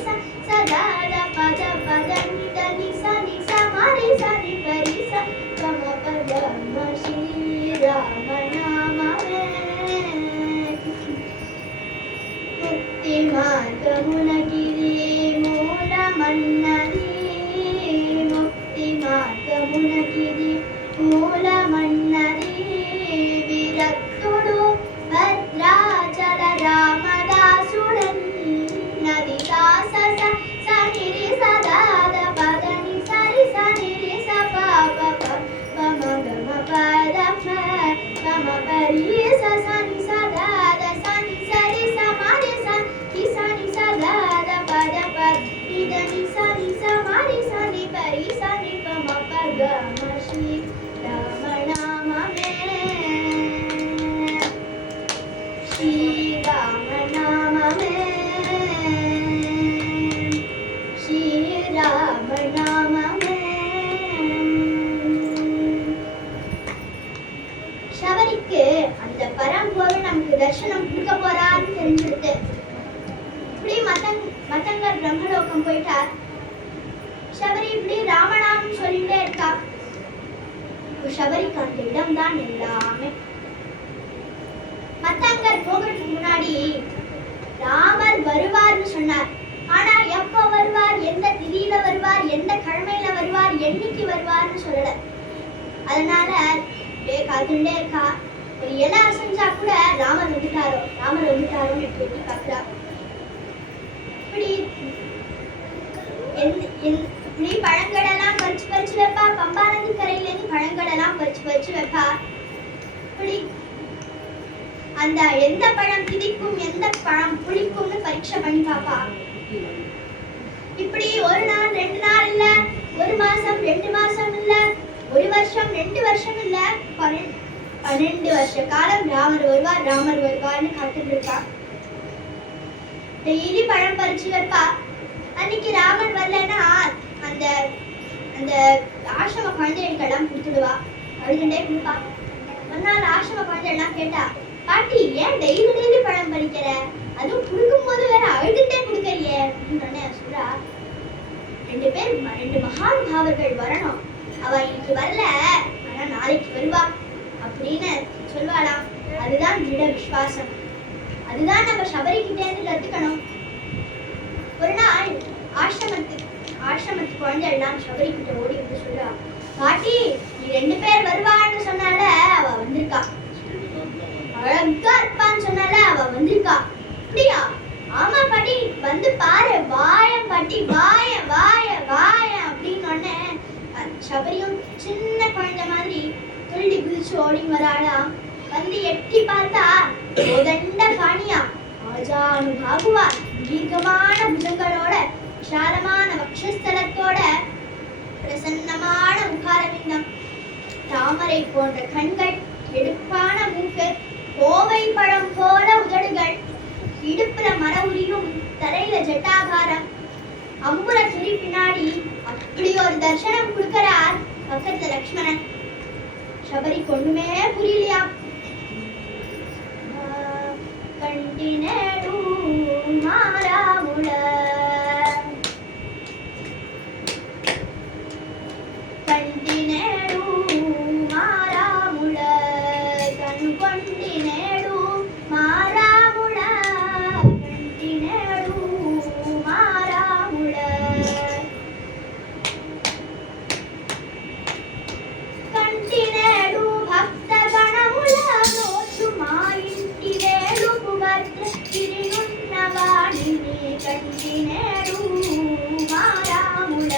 సదాద పద పదని దని సని సమరి సని పరి పమ పద శ్రీరామనామమే ముక్తి మార్గమునగిరి మూలమన్నది ముక్తి మార్గమునగిరి మూలమన్నది విరక్తుడు భద్రాచల రామదాసుడన్నది దాస సనిరి సదాద పదని సరి సనిరి సపాప పమ గమ పద పమ పరి సని సదాద సని సరి సమరి సని సదాద పద పదని సని సమరి సని పరి సని పమ పగమ శ్రీ மத்தங்கர் பிரம்மலோகம் போயிட்டார். சபரி இப்படி ராமநாமம் சொல்லிட்டே இருக்கா. சபரிக்கு அந்த இடம் தான் எல்லாமே. மத்தங்கர் போகிறதுக்கு முன்னாடி ராமர் வருவார்னு சொன்னார். ஆனா எப்ப வருவார், எந்த திதியில வருவார், எந்த கிழமையில வருவார், என்னைக்கு வருவார்னு சொல்லல. அதனால காத்துட்டே இருக்கா. ஒரு இலை அசைஞ்சா கூட ராமர் வந்துட்டாரோன்னு எப்படி பாக்குறா. இப்படி இப்படி பழங்களெல்லாம் பறிச்சு வைப்பா. பம்பா நதி கரையில இருந்து பழங்களெல்லாம் பறிச்சு வைப்பா. இப்படி அந்த எந்த பழம் திதிக்கும் எந்த பழம் புளிக்கும்னு பரீட்சை பண்ணி பாப்பா. இப்படி ஒரு நாள் 2 நாள் இல்ல, ஒரு மாசம் 2 மாசம் இல்ல, ஒரு வருஷம் 2 வருஷம் இல்ல, 12 வருஷ காலம் ராமர் வருவார்னு காத்துட்டு இருக்கா. டெய்லி பழம் பறிச்சு வைப்பா. அன்னைக்கு ராமர் வரலன்னா அந்த அந்த ஆசிரம குழந்தைகளுக்கெல்லாம் கொடுத்துடுவா. அழுதுண்டே கொடுப்பா. ஒரு நாள் ஆசிரம குழந்தைகள்லாம் கேட்டா, பாட்டி ஏன் டெய்லி பழம் பறிக்கிற, அதுவும் கொடுக்கும் போது வேற அழுதுட்டே கொடுக்கறியே அப்படின்னு சொல்றா. 2 மகானுபாவர்கள் வரணும், அவ இன்னைக்கு வரல ஆனா நாளைக்கு வருவா அப்படின்னு சொல்வாளாம். அதுதான் திட விசுவாசம். அதுதான் நம்ம சபரிக்கிட்டே இருந்து கத்துக்கணும். ஒரு நாள் ஆசிரமத்து குழந்தை எல்லாம் சபரிக்கிட்ட ஓடி வந்து சொல்றா, பாட்டி நீ 2 பேர் வருவான்னு சொன்னால அவ வந்திருக்கா, அழகா இருப்பான்னு சொன்னால அவ வந்திருக்கா. அப்படியா? ஆமா பாட்டி, வந்து பாரு, வாயம் பாட்டி, வாய அப்படின்னு சபரியும் சின்ன குழந்தை மாதிரி துள்ளி குதிச்சு ஓடி வராளா. வந்து எட்டி பார்த்தா கோதண்ட பாணியா, ஆஜானு பாகுவா, தீர்க்கமான புஜங்களோட, விசாலமான வக்ஷஸ்தலத்தோட, பிரசன்னமான முகாரவிந்தம், தாமரை போன்ற கண்கள், எடுப்பான மூக்கு, கோவை பழம் போல உதடுகள், இடுப்புல மர உரியும், தரையில ஜட்டாகாரம், அம்புல துரி பின்னாடி அப்படி ஒரு தர்சனம் கொடுக்கிறார் பக்கத்துல லக்ஷ்மணன். சபரி ஒண்ணுமே புரியலையா. கண்டினேடு மாறாமுள கண்டினேடு மாறாமுள கண் கொண்டினேடு மாறாமுள கண்டினேடு மாறாமுள కంటినేడు భక్త గణముల నోచు మా ఇంటి వేడు భద్ర తిరినున్న వాడిని కంటినేడు మారాముల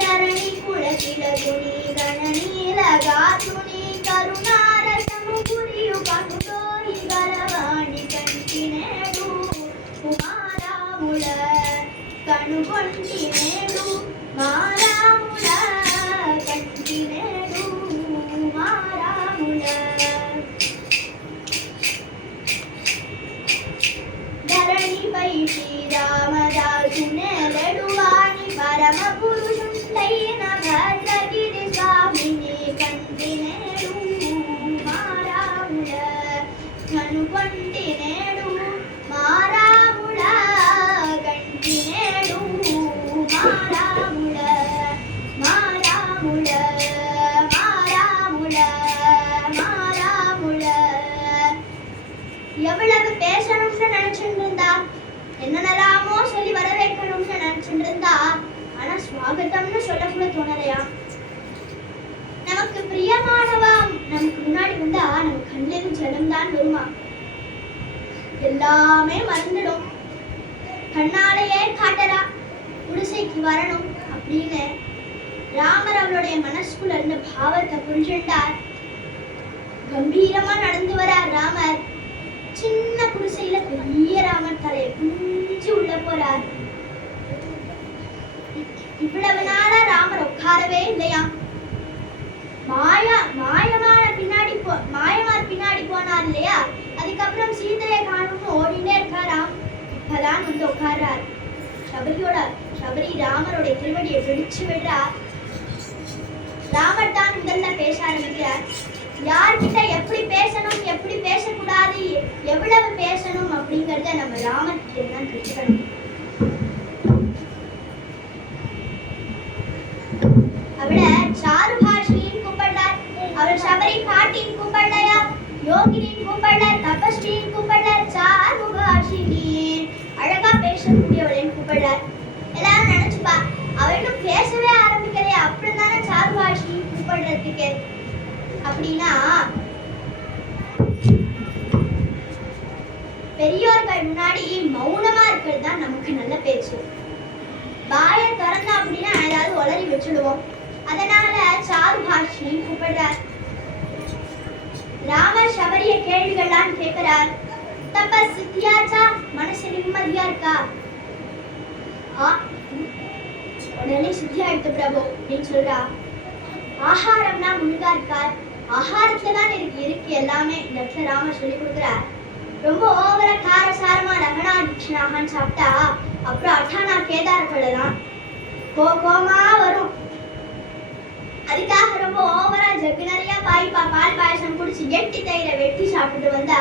ధరణి కులకిలగుని గణనీల గాతుని కరుణారసము గురియు కనుతోయి గలవాణి కంటినేడు మారాముల కనుగొంటినేడు మారాముల కంటినేడు మారాముల ధరణిపై శ్రీరామదాసునెలడు వాణి పరమ పురుషుండైన భద్రగిరి స్వామిని కంటినేడు మారాముల కనుగొంటినేడు మారాముల కంటినేడు మారాముల మారాముల మారాముల మారాముల. எவ்வளவு பேசணும்னு நினைச்சுட்டு இருந்தா, என்னென்னலாமோ சொல்லி வர வைக்கணும்னு நினைச்சுட்டு இருந்தா, ஆனா ஸ்வாகத்தம்னு சொல்ல கூட தோணலையா. நமக்கு பிரியமானவா நமக்கு முன்னாடி வந்தா நம்ம கண்ணிலும் ஜலம் தான் வருமா, எல்லாமே மறந்துடும். கண்ணாலேயே காட்டறா குடிசைக்கு வரணும் அப்படின்னு. ராமர் அவளுடைய மனசுக்குள்ள இருந்த பாவத்தை புரிஞ்சுட்டார். கம்பீரமா நடந்து வரார் ராமர். சின்ன குடிசையில பெரிய ராமர் தலையை குஞ்சு உள்ள போறார். இவ்வளவு நாளா ராமர் உட்காரவே இல்லையா. மாயமார் பின்னாடி போனார் இல்லையா, அதுக்கப்புறம் சீதையை காணும்னு ஓடிண்டே இருக்காராம். இப்பதான் வந்து உட்கார்றார். சபரி ராமருடைய திருவடியை பிடிச்சு விடுறார். ராமர் தான் முதல்ல பேச ஆரம்பிக்கிறார். யார்கிட்ட எப்படி பேசணும், எப்படி பேசக்கூடாது, அப்படிங்கறத நம்ம ராமர்கிட்ட தான் கற்றுக்கணும். அவளை சாருபாஷின்னு கூப்பிடுறார். அவர் சபரி பாட்டின்னு கூப்பிடலையா, யோகினின்னு கூப்பிடல, தபஸ்வின்னு கூப்பிடல, சாருபாஷினி அழகா பேசக்கூடியவளைன்னு கூப்பிடுறார். எல்லாரும் நினைச்சுப்பா, அவ இன்னும் பேசவே ஆரம்பிக்கலையே, அப்புறம் தானே சாருபாஷின்னு கூப்பிடுறதுக்கு. அப்படின்னா பெரியோர்கள் முன்னாடி மௌனமா இருக்கிறது தான் நமக்கு நல்ல பேச்சு. வாயை திறந்தா அப்படின்னா ஏதாவது உளறி வச்சுடுவோம். அதனால சாருபாஷி கூப்பிடுறார். ராமர் சபரிய கேள்விகள்லாம் கேட்கிறார். தபஸ் சித்தியாச்சா, மனசு நிம்மதியா இருக்கா? உடனே சித்தியா எடுத்து பிரபு அப்படின்னு சொல்றா. ஆகாரம்னா முழுகா இருக்கார். ஆகாரத்துலதான் இருக்கு எல்லாமே. இந்த இடத்துல ராமர் சொல்லி கொடுக்குறார். ரொம்ப ஓவரா காரசாரமா ரகணா தீட்சணாகான்னு சாப்பிட்டா அப்புறம் அட்டானா கேதார கொள்ளலாம், கோமா வரும். அதுக்காக ரொம்ப ஓவரா ஜக்கு நிறைய பால் பாயசம் குடிச்சு எட்டி தயிரை வெட்டி சாப்பிட்டு வந்தா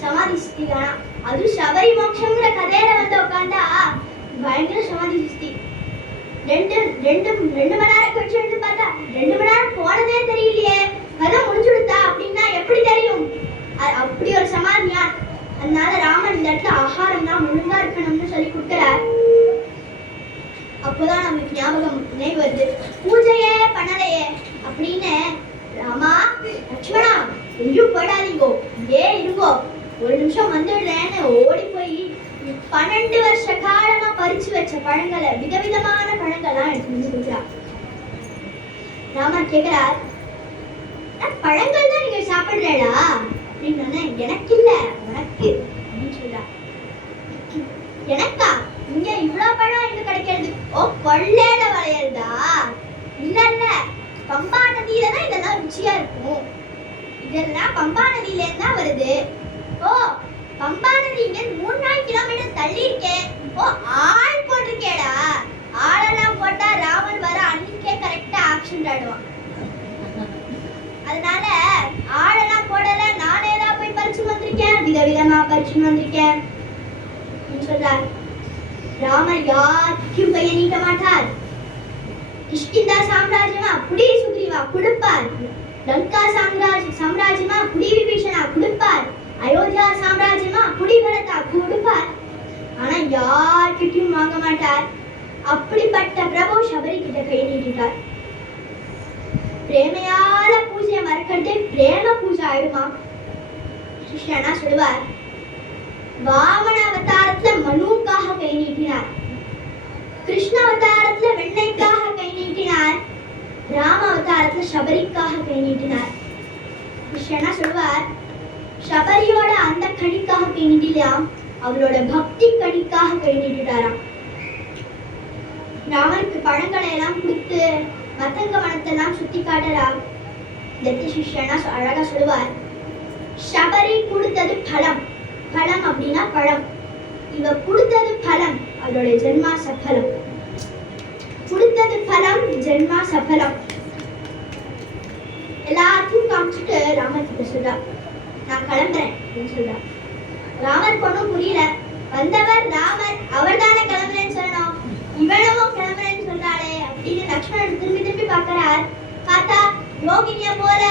சமாதி சித்தி தானா. அதுவும் சபரி மோட்சங்கிற கதையில வந்து உட்காந்தா பயங்கர சமாதி சித்தி. ரெண்டு மணி நேரம் கழிச்சு எடுத்து பார்த்தா 2 மணி நேரம் போனதே தெரியலையே, கதை முடிச்சுடுத்தா அப்படின்னா எப்படி தெரியும்? அப்படி ஒரு சமாதியா. அதனால ராமன் இந்த இடத்துல ஆகாரம் தான் முழுங்கா இருக்கணும்னு சொல்லி கொடுக்கிறார். அப்போதான் நமக்கு ஞாபகம் நினைவு வருது, பூஜையே பண்ணலையே அப்படின்னு. ராமா லட்சுமணா எங்கேயும் போயிடாதீங்கோ, இங்கே இருங்கோ, ஒரு நிமிஷம் வந்துடுறேன்னு ஓடி போய் 12 வருஷ காலமா பறிச்சு வச்ச பழங்களை, விதவிதமான பழங்கள்லாம் எடுத்து வந்து கொடுக்குறார். ராமர் கேட்கிறார், பழங்கள் தான் நீங்க சாப்பிடுறா அப்படின்னு. எனக்கு இல்ல உனக்கு அப்படின்னு சொல்றா. எனக்கா? இங்க இவ்வளவு பழம் எங்க கிடைக்கிறது? ஓ, கொள்ளையில விளையாடுதா? இல்ல இல்ல, பம்பா நதியில தான் இதெல்லாம் ருச்சியா இருக்கும். இதெல்லாம் பம்பா நதியில இருந்தா வருது. ஓ, பம்பா நதி இங்க 3-4 கிலோமீட்டர் தள்ளி இருக்கே. ஓ, ஆள் போட்டிருக்கேடா. ஆளெல்லாம் போட்டா ராமன் வர அன்னைக்கே கரெக்டா ஆக்ஷன் ஆடுவான். அதனால ஆளெல்லாம் போடல, நானே தான் போய் பறிச்சு வந்திருக்கேன், விதவிதமா பறிச்சு வந்திருக்கேன் சொல்றார். ராமர் யாருக்கும் கையை நீட்ட மாட்டார். கிஷ்கிந்தா சாம்ராஜ்யமா புடி சுக்ரீவா கொடுப்பார். லங்கா சாம்ராஜ்யமா புடி விபீஷணா கொடுப்பார். அயோத்தியா சாம்ராஜ்யமா புடி பரதா கொடுப்பார். ஆனா யார்கிட்டயும் வாங்க மாட்டார். அப்படிப்பட்ட பிரபு சபரி கிட்ட கை நீட்டிட்டார். பிரேமையால பூஜையை மறக்கிறது பிரேம பூஜை ஆயிடுமா? கிருஷ்ணனா சொல்லுவார், வாமன அவதாரத்துல மனுக்காக கை நீட்டினார், கிருஷ்ண அவதாரத்துல வெண்ணைக்காக கை நீட்டினார், ராம அவதாரத்துல சபரிக்காக கை நீட்டினார். கிருஷ்ணனா சொல்லுவார், சபரியோட அந்த கணிக்காக கை நீட்டலாம், அவளோட பக்தி கணிக்காக கை நீட்டிட்டாராம். ராமனுக்கு பழங்களை எல்லாம் கொடுத்து மத்தங்க வனத்தெல்லாம் சுத்தி காட்டுறா. தத்தி சிஷ்யனா அழகா சொல்லுவார், சபரி கொடுத்தது பழம், பழம் அப்படின்னா பழம், இவ கொடுத்தது பழம், அவளுடைய ஜென்மா சஃபலம். கொடுத்தது பழம், ஜென்மா சஃபலம். எல்லாத்தையும் காமிச்சுட்டு ராமர் கிட்ட சொல்றா, நான் கிளம்புறேன் அப்படின்னு சொல்றா. ராமர் பொண்ணும் புரியல. வந்தவர் ராமர், அவர் தானே கிளம்புறேன்னு சொல்லணும், இவனும் கிளம்புறேன்னு சொல்றாளே அப்படின்னு லக்ஷ்மணன் திரும்பி திரும்பி பார்க்கிறார். பார்த்தா யோகினிய போல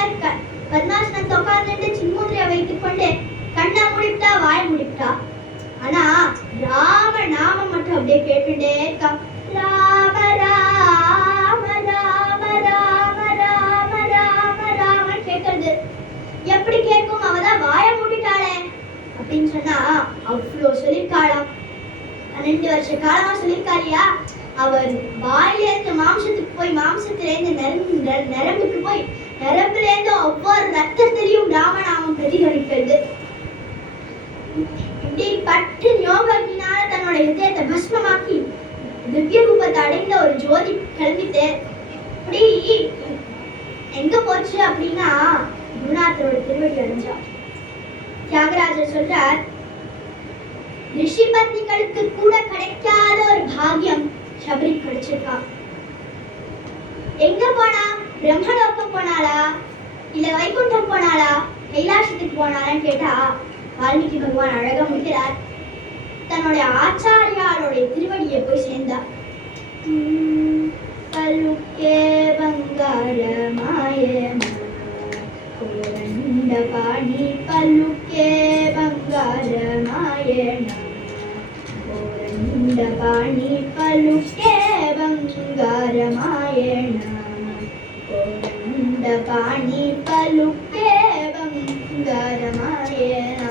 பத்மாசனத்தை உட்கார்ந்துட்டு சின்முதிரையை வைத்துக் கொண்டு கண்ணை முடிவிட்டா, வாய் முடிவிட்டா. ஆனா ராம நாமம் மட்டும் அப்படியே கேட்டுட்டே இருக்கா. ராம ராம ராம ராம ராம ராம ராம கேட்கறது. எப்படி கேட்கும்? அவதான் வாய மூடிட்டாளே அப்படின்னு சொன்னா அவ்வளோ சொல்லியிருக்காளாம். 12 வருஷ காலமா சொல்லியிருக்காரியா. அவர் வாயிலிருந்து மாம்சத்துக்கு போய், மாம்சத்திலேருந்து நரம்புக்கு போய், நரம்புலேருந்து ஒவ்வொரு ரத்தத்திலையும் ராமநாமம் பிரதிபலிக்கிறது. இப்படி பட்டு யோகினால தன்னோட இதயத்தை பஸ்மமாக்கி திவ்ய ரூபத்தை அடைந்த ஒரு ஜோதி கிளம்பிட்டு இப்படி எங்க போச்சு அப்படின்னா குருநாதரோட திருவடி அடைஞ்சா. தியாகராஜர் சொல்றார், ரிஷி பத்னிகளுக்கு கூட கிடைக்காத ஒரு பாக்கியம் சபரி கிடைச்சிருக்கா. எங்க போனா? பிரம்மலோகம் போனாளா, இல்ல வைகுண்டம் போனாளா, கைலாசத்துக்கு போனாளான்னு கேட்டா வால்மீகி பகவான் அழகா முடிக்கிறார். தன்னுடைய ஆச்சாரியாருடைய திருவடியை போய் சேர்ந்தார். பலுக்கே பங்காரமாய கோரண்ட பாணி பலுக்கே பங்காரமாயண கோரண்ட பாணி பலுக்கே பங்காரமாயண கோரண்ட பாணி பலுக்கே பங்காரமாயண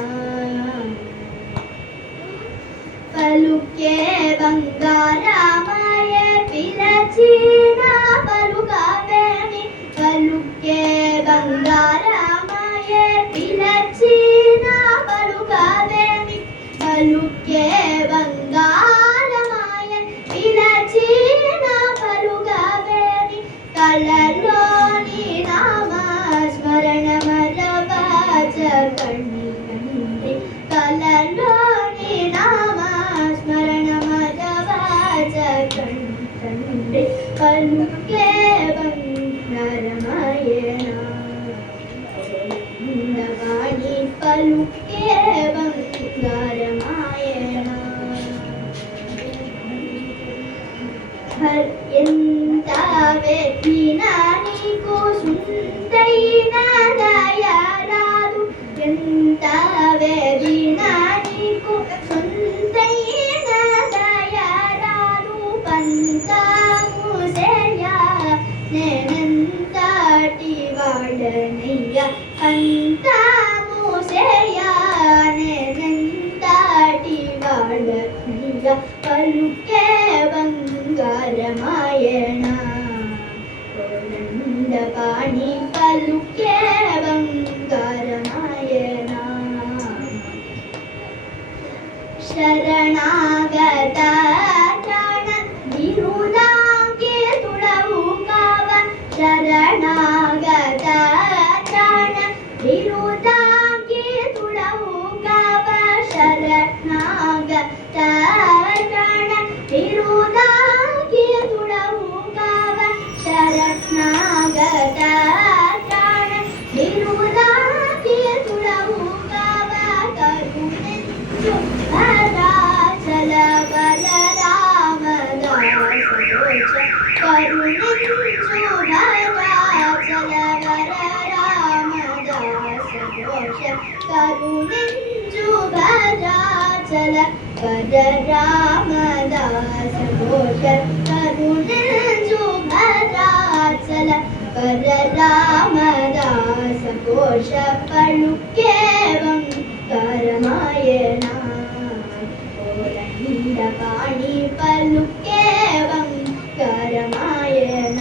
పలుకే బంగారమాయ పిలచిన పలుకవేమి పలుకే బంగారమాయ పిలచిన పలుకవేమి పలుకే బంగారమాయ పిలచిన పలుకవేమి కళ్ళలోని నామ స్మరణ మరవచ కణి కణి కళ్ళలోని నామ స్మరణ మరవచ కణి కణి పలుకే బంగారమాయణ వాణి పలుకే బంగారమాయణ ఎంత వెతినా నీకు సుందైన దయరాదు ఎంత వెతినా నీకు సుందైన దయరాదు పంతము సేయ నేనంతటి వాడనయ్య పంతము సేయ నేనంతటి వాడనయ్య పలుకే బంగారమాయణ కోదండ పాణి పలుకే బంగారమాయణ శరణాగత ప్రాణ విరుదాంకే తుడవు కావ శరణాగత ప్రాణ విరుదాంకే తుడవు కావ శరణాగత ప్రాణ విరుదాంకే తుడవు కావ శరణాగత ప్రాణ విరుదాంకే తుడవు కావ కరుణించు భద్రాచల బలరామదాస కరుణించు భద్రాచల బలరామదాస కరుణించు భద్రాచల పరరామదాస ఘోష కరుణించు భద్రాచల పరరామదాస ఘోష పలుకే బంగారమాయణ కోదండ పాణి పలుకే బంగారమాయణ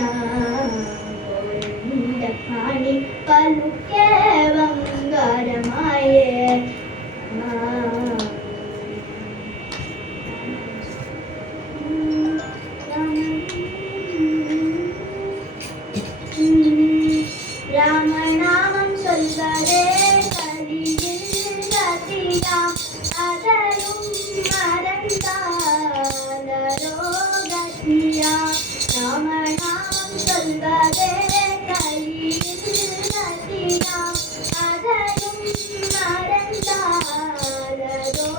కోదండ పాణి పలుకే బంగారమాయణ ராமநாமம் சொல்வதே கலியில் கதியா அதரும் மறந்தாலோ கதியா ராமநாமம் சொல்வதே கலியில் கதியா அதரும் மறந்தாலோ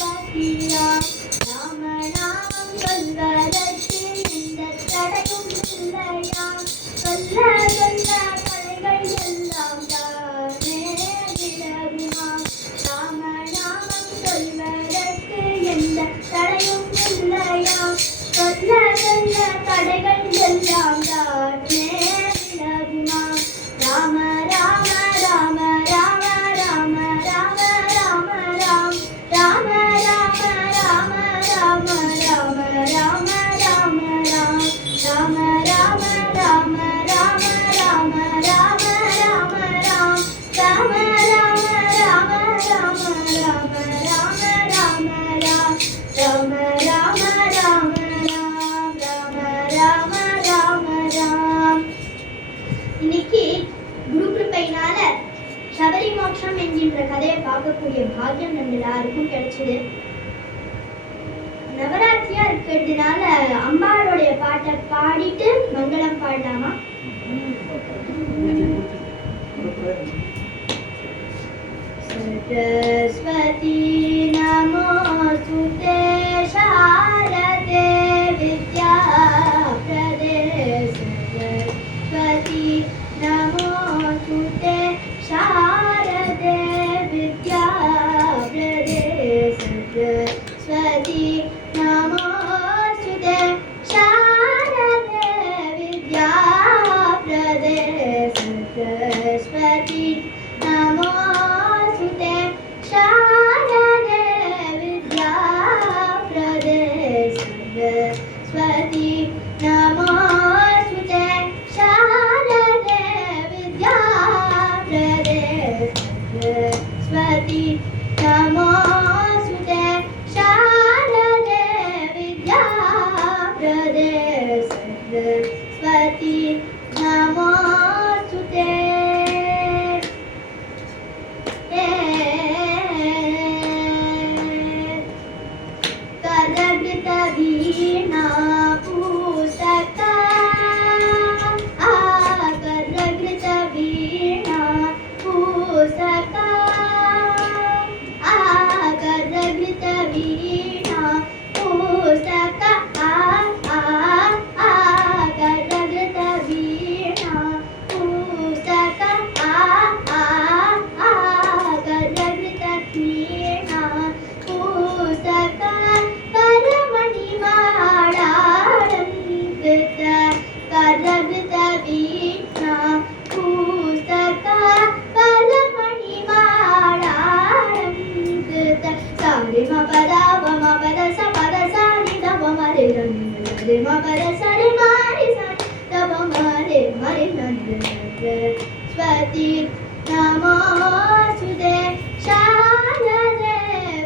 கதியா ராமநாமம் சொல்வதற்கு எந்த தடையும் இல்லையா சொல்ல சொல்ல கலைகள் எல்லாம் தானே விலகுமா ராமநாமம் சொல்வதற்கு எந்த தடையும் இல்லையா சொல்ல சொல்ல தடைகள் எல்லாம் தானே விலகுமா ராம ராம ராம ராம ராம ராம ராம ராம் ராம ராம ராம ராம ராம ராம ராம ராம் ராம ராம ராம ராம ராம ராம ராம ராம் ராம ராம ராம ராம ராம ராம ராம ராம் ராம ராம ராம ராம் ராம ராம ராம ராம். இன்னைக்கு குரு கிருபையினால சபரி மோட்சம் என்கின்ற கதையை பார்க்கக்கூடிய பாக்கியம் நம்ம எல்லாருக்கும் கிடைச்சது. நவராத்திரியா இருக்கிறதுனால அம்பாளுடைய பாட்டை பாடிட்டு மங்களம் பாடலாமா? सरस्वती नमोस्तुते सुते शारदे विद्याप्रदे सरस्वती नमोस्तुते शारदे विद्याप्रदे सरस्वती नमोस्तुते शारदे विद्याप्रदे सरस्वती नमोस्तुते शारदे विद्याप्रदे सरस्वती नमोस्तुते शारदे विद्याप्रदे सरस्वती नमोस्तुते शारदे विद्याप्रदे सरस्वती नमोस्तुते करगृत वीणा पुस्तका करगृत वीणा पुस्तका करगृत वीणा पुस्तका करगृत वीणा पुस्तका करगृत वीणा पुस्तका करमणिमालालङ्कृत करगृत वीणा पुस्तका करमणिमालालङ्कृत सारे म पद व म पद स पद सा नि द व म रे ग नि रे म पद स रे म रे सा नि द व म रे न सरस्वती नमोस्तुते शारदे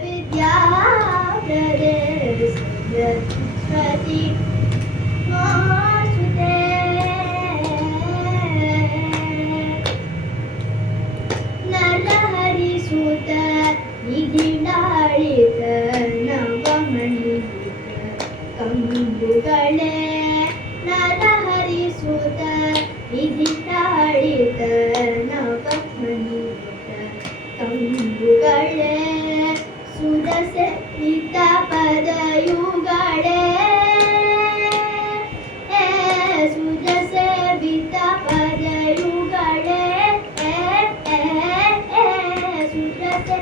विद्याप्रदे सरस्वती नमोस्तुते नरहरिसुत निधिडाळित नवमणियुत कंबुगळे नरहरिसुत निधिडाळित नवमणियुत कंबुगळे सुरसे पदयुगळे सुरसे पदयुगळे सुरसे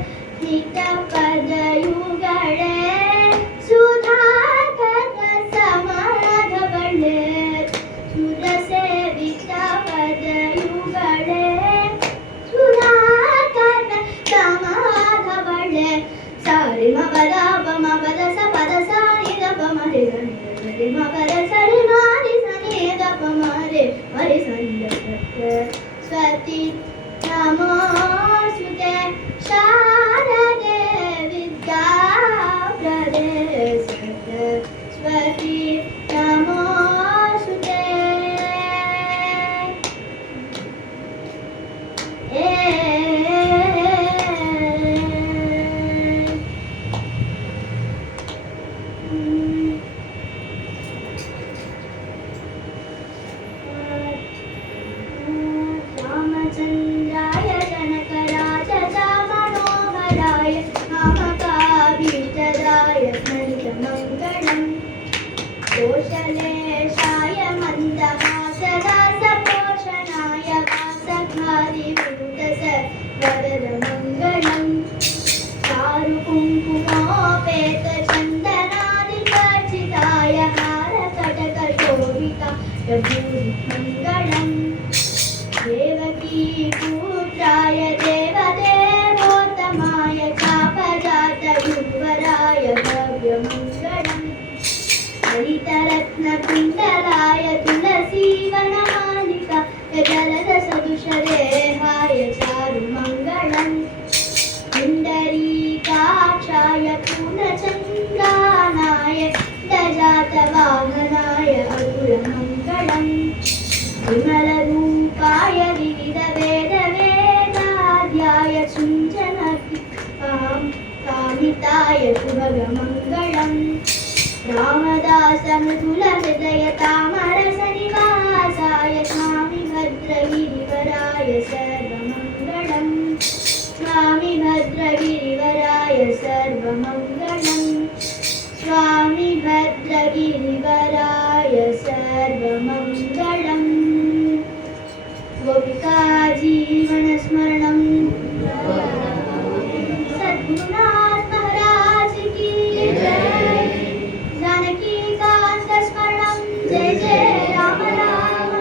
पदयुगळे सुधाकर समाधवळे सुरसे पदयुगळे सुधाकर समाधवळे सारे म पद व म पद स पद सा नि द प म रे ग नि रे म पद स रे म रे सा नि द प म रे सा नि द सरस्वती नमोस्तुते शारदे विद्याप्रदे सरस्वती नमोस्तुते रामचन्द्राय जनकराजजा मनोहराय कामकाभीष्टदाय स्मरितमङ्गलम् कौशलेशाय मन्दहासदासपोषणाय वासघारिभूतसर्वरमङ्गलम् चारुकुङ्कुमोपेतचन्दनादिचर्चिताय हारकटकशोभिताय भूरिमङ्गलम् देवकीपुत्राय देवदेवोत्तमाय चापजातयुवराय भव्यमङ्गलम् हरितरत्नकुण्डलाय तुलसीवनमालिका जलदसदृशदेहाय चारुमङ्गलम् पुण्डरीकाक्षाय पूर्णचन्द्रानाय दजातवाहनाय अतुलमङ्गलम् विमलरूपाय विविधवेदवेदाध्याय कामिताय शुभगमङ्गलम् रामदासमृदुलहृदय तामरसनिवासाय स्वामि भद्रगिरिवराय सर्वमङ्गलम् स्वामि भद्रगिरिवराय सर्वमङ्गलम् गिरिवराय सर्वमङ्गलम् गोपिका जीवनस्मरणं सद्गुरुनाथ महाराज की जय जानकी कांत स्मरणं जय जय राम राम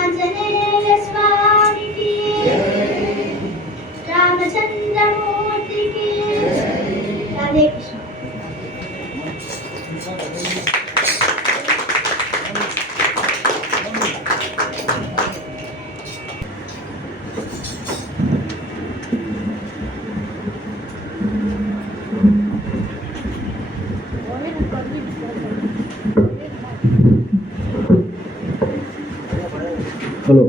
आंजनेय स्वामी की रामचंद्र मूर्ति की राधे कृष्ण। ஹலோ,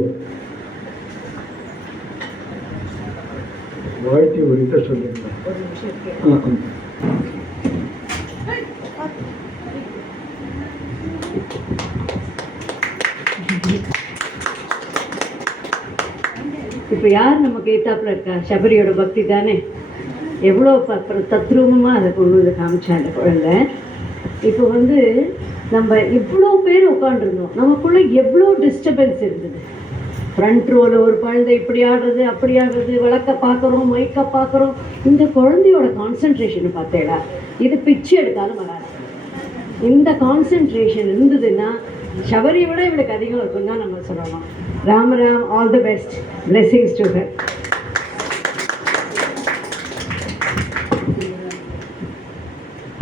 வாழ்க்கை ஒரு இதை சொல்லியிருந்தேன். இப்போ யார் நமக்கு ஏத்தாப்புல இருக்கா? சபரியோட பக்தி தானே. எவ்வளோ தத்ரூபமாக அதை கொண்டு வந்து காமிச்சா அந்த குழந்தை. இப்போ வந்து நம்ம இவ்வளோ பேர் உட்காந்துருந்தோம், நமக்குள்ளே எவ்வளோ டிஸ்டர்பன்ஸ் இருந்தது. ஃப்ரண்ட் ரோவில் ஒரு குழந்தை இப்படி ஆடுறது அப்படி ஆடுறது, விளக்க பார்க்குறோம், மைக்கை பார்க்குறோம். இந்த குழந்தையோட கான்சன்ட்ரேஷனை பார்த்தேடா, இது பிச்சு எடுத்தாலும் வராது. இந்த கான்சன்ட்ரேஷன் இருந்ததுன்னா சபரியை விட இவளுக்கு அதிகம் இருக்குன்னு தான் நம்ம சொல்லலாம். Ramaram, all the best, blessings to her.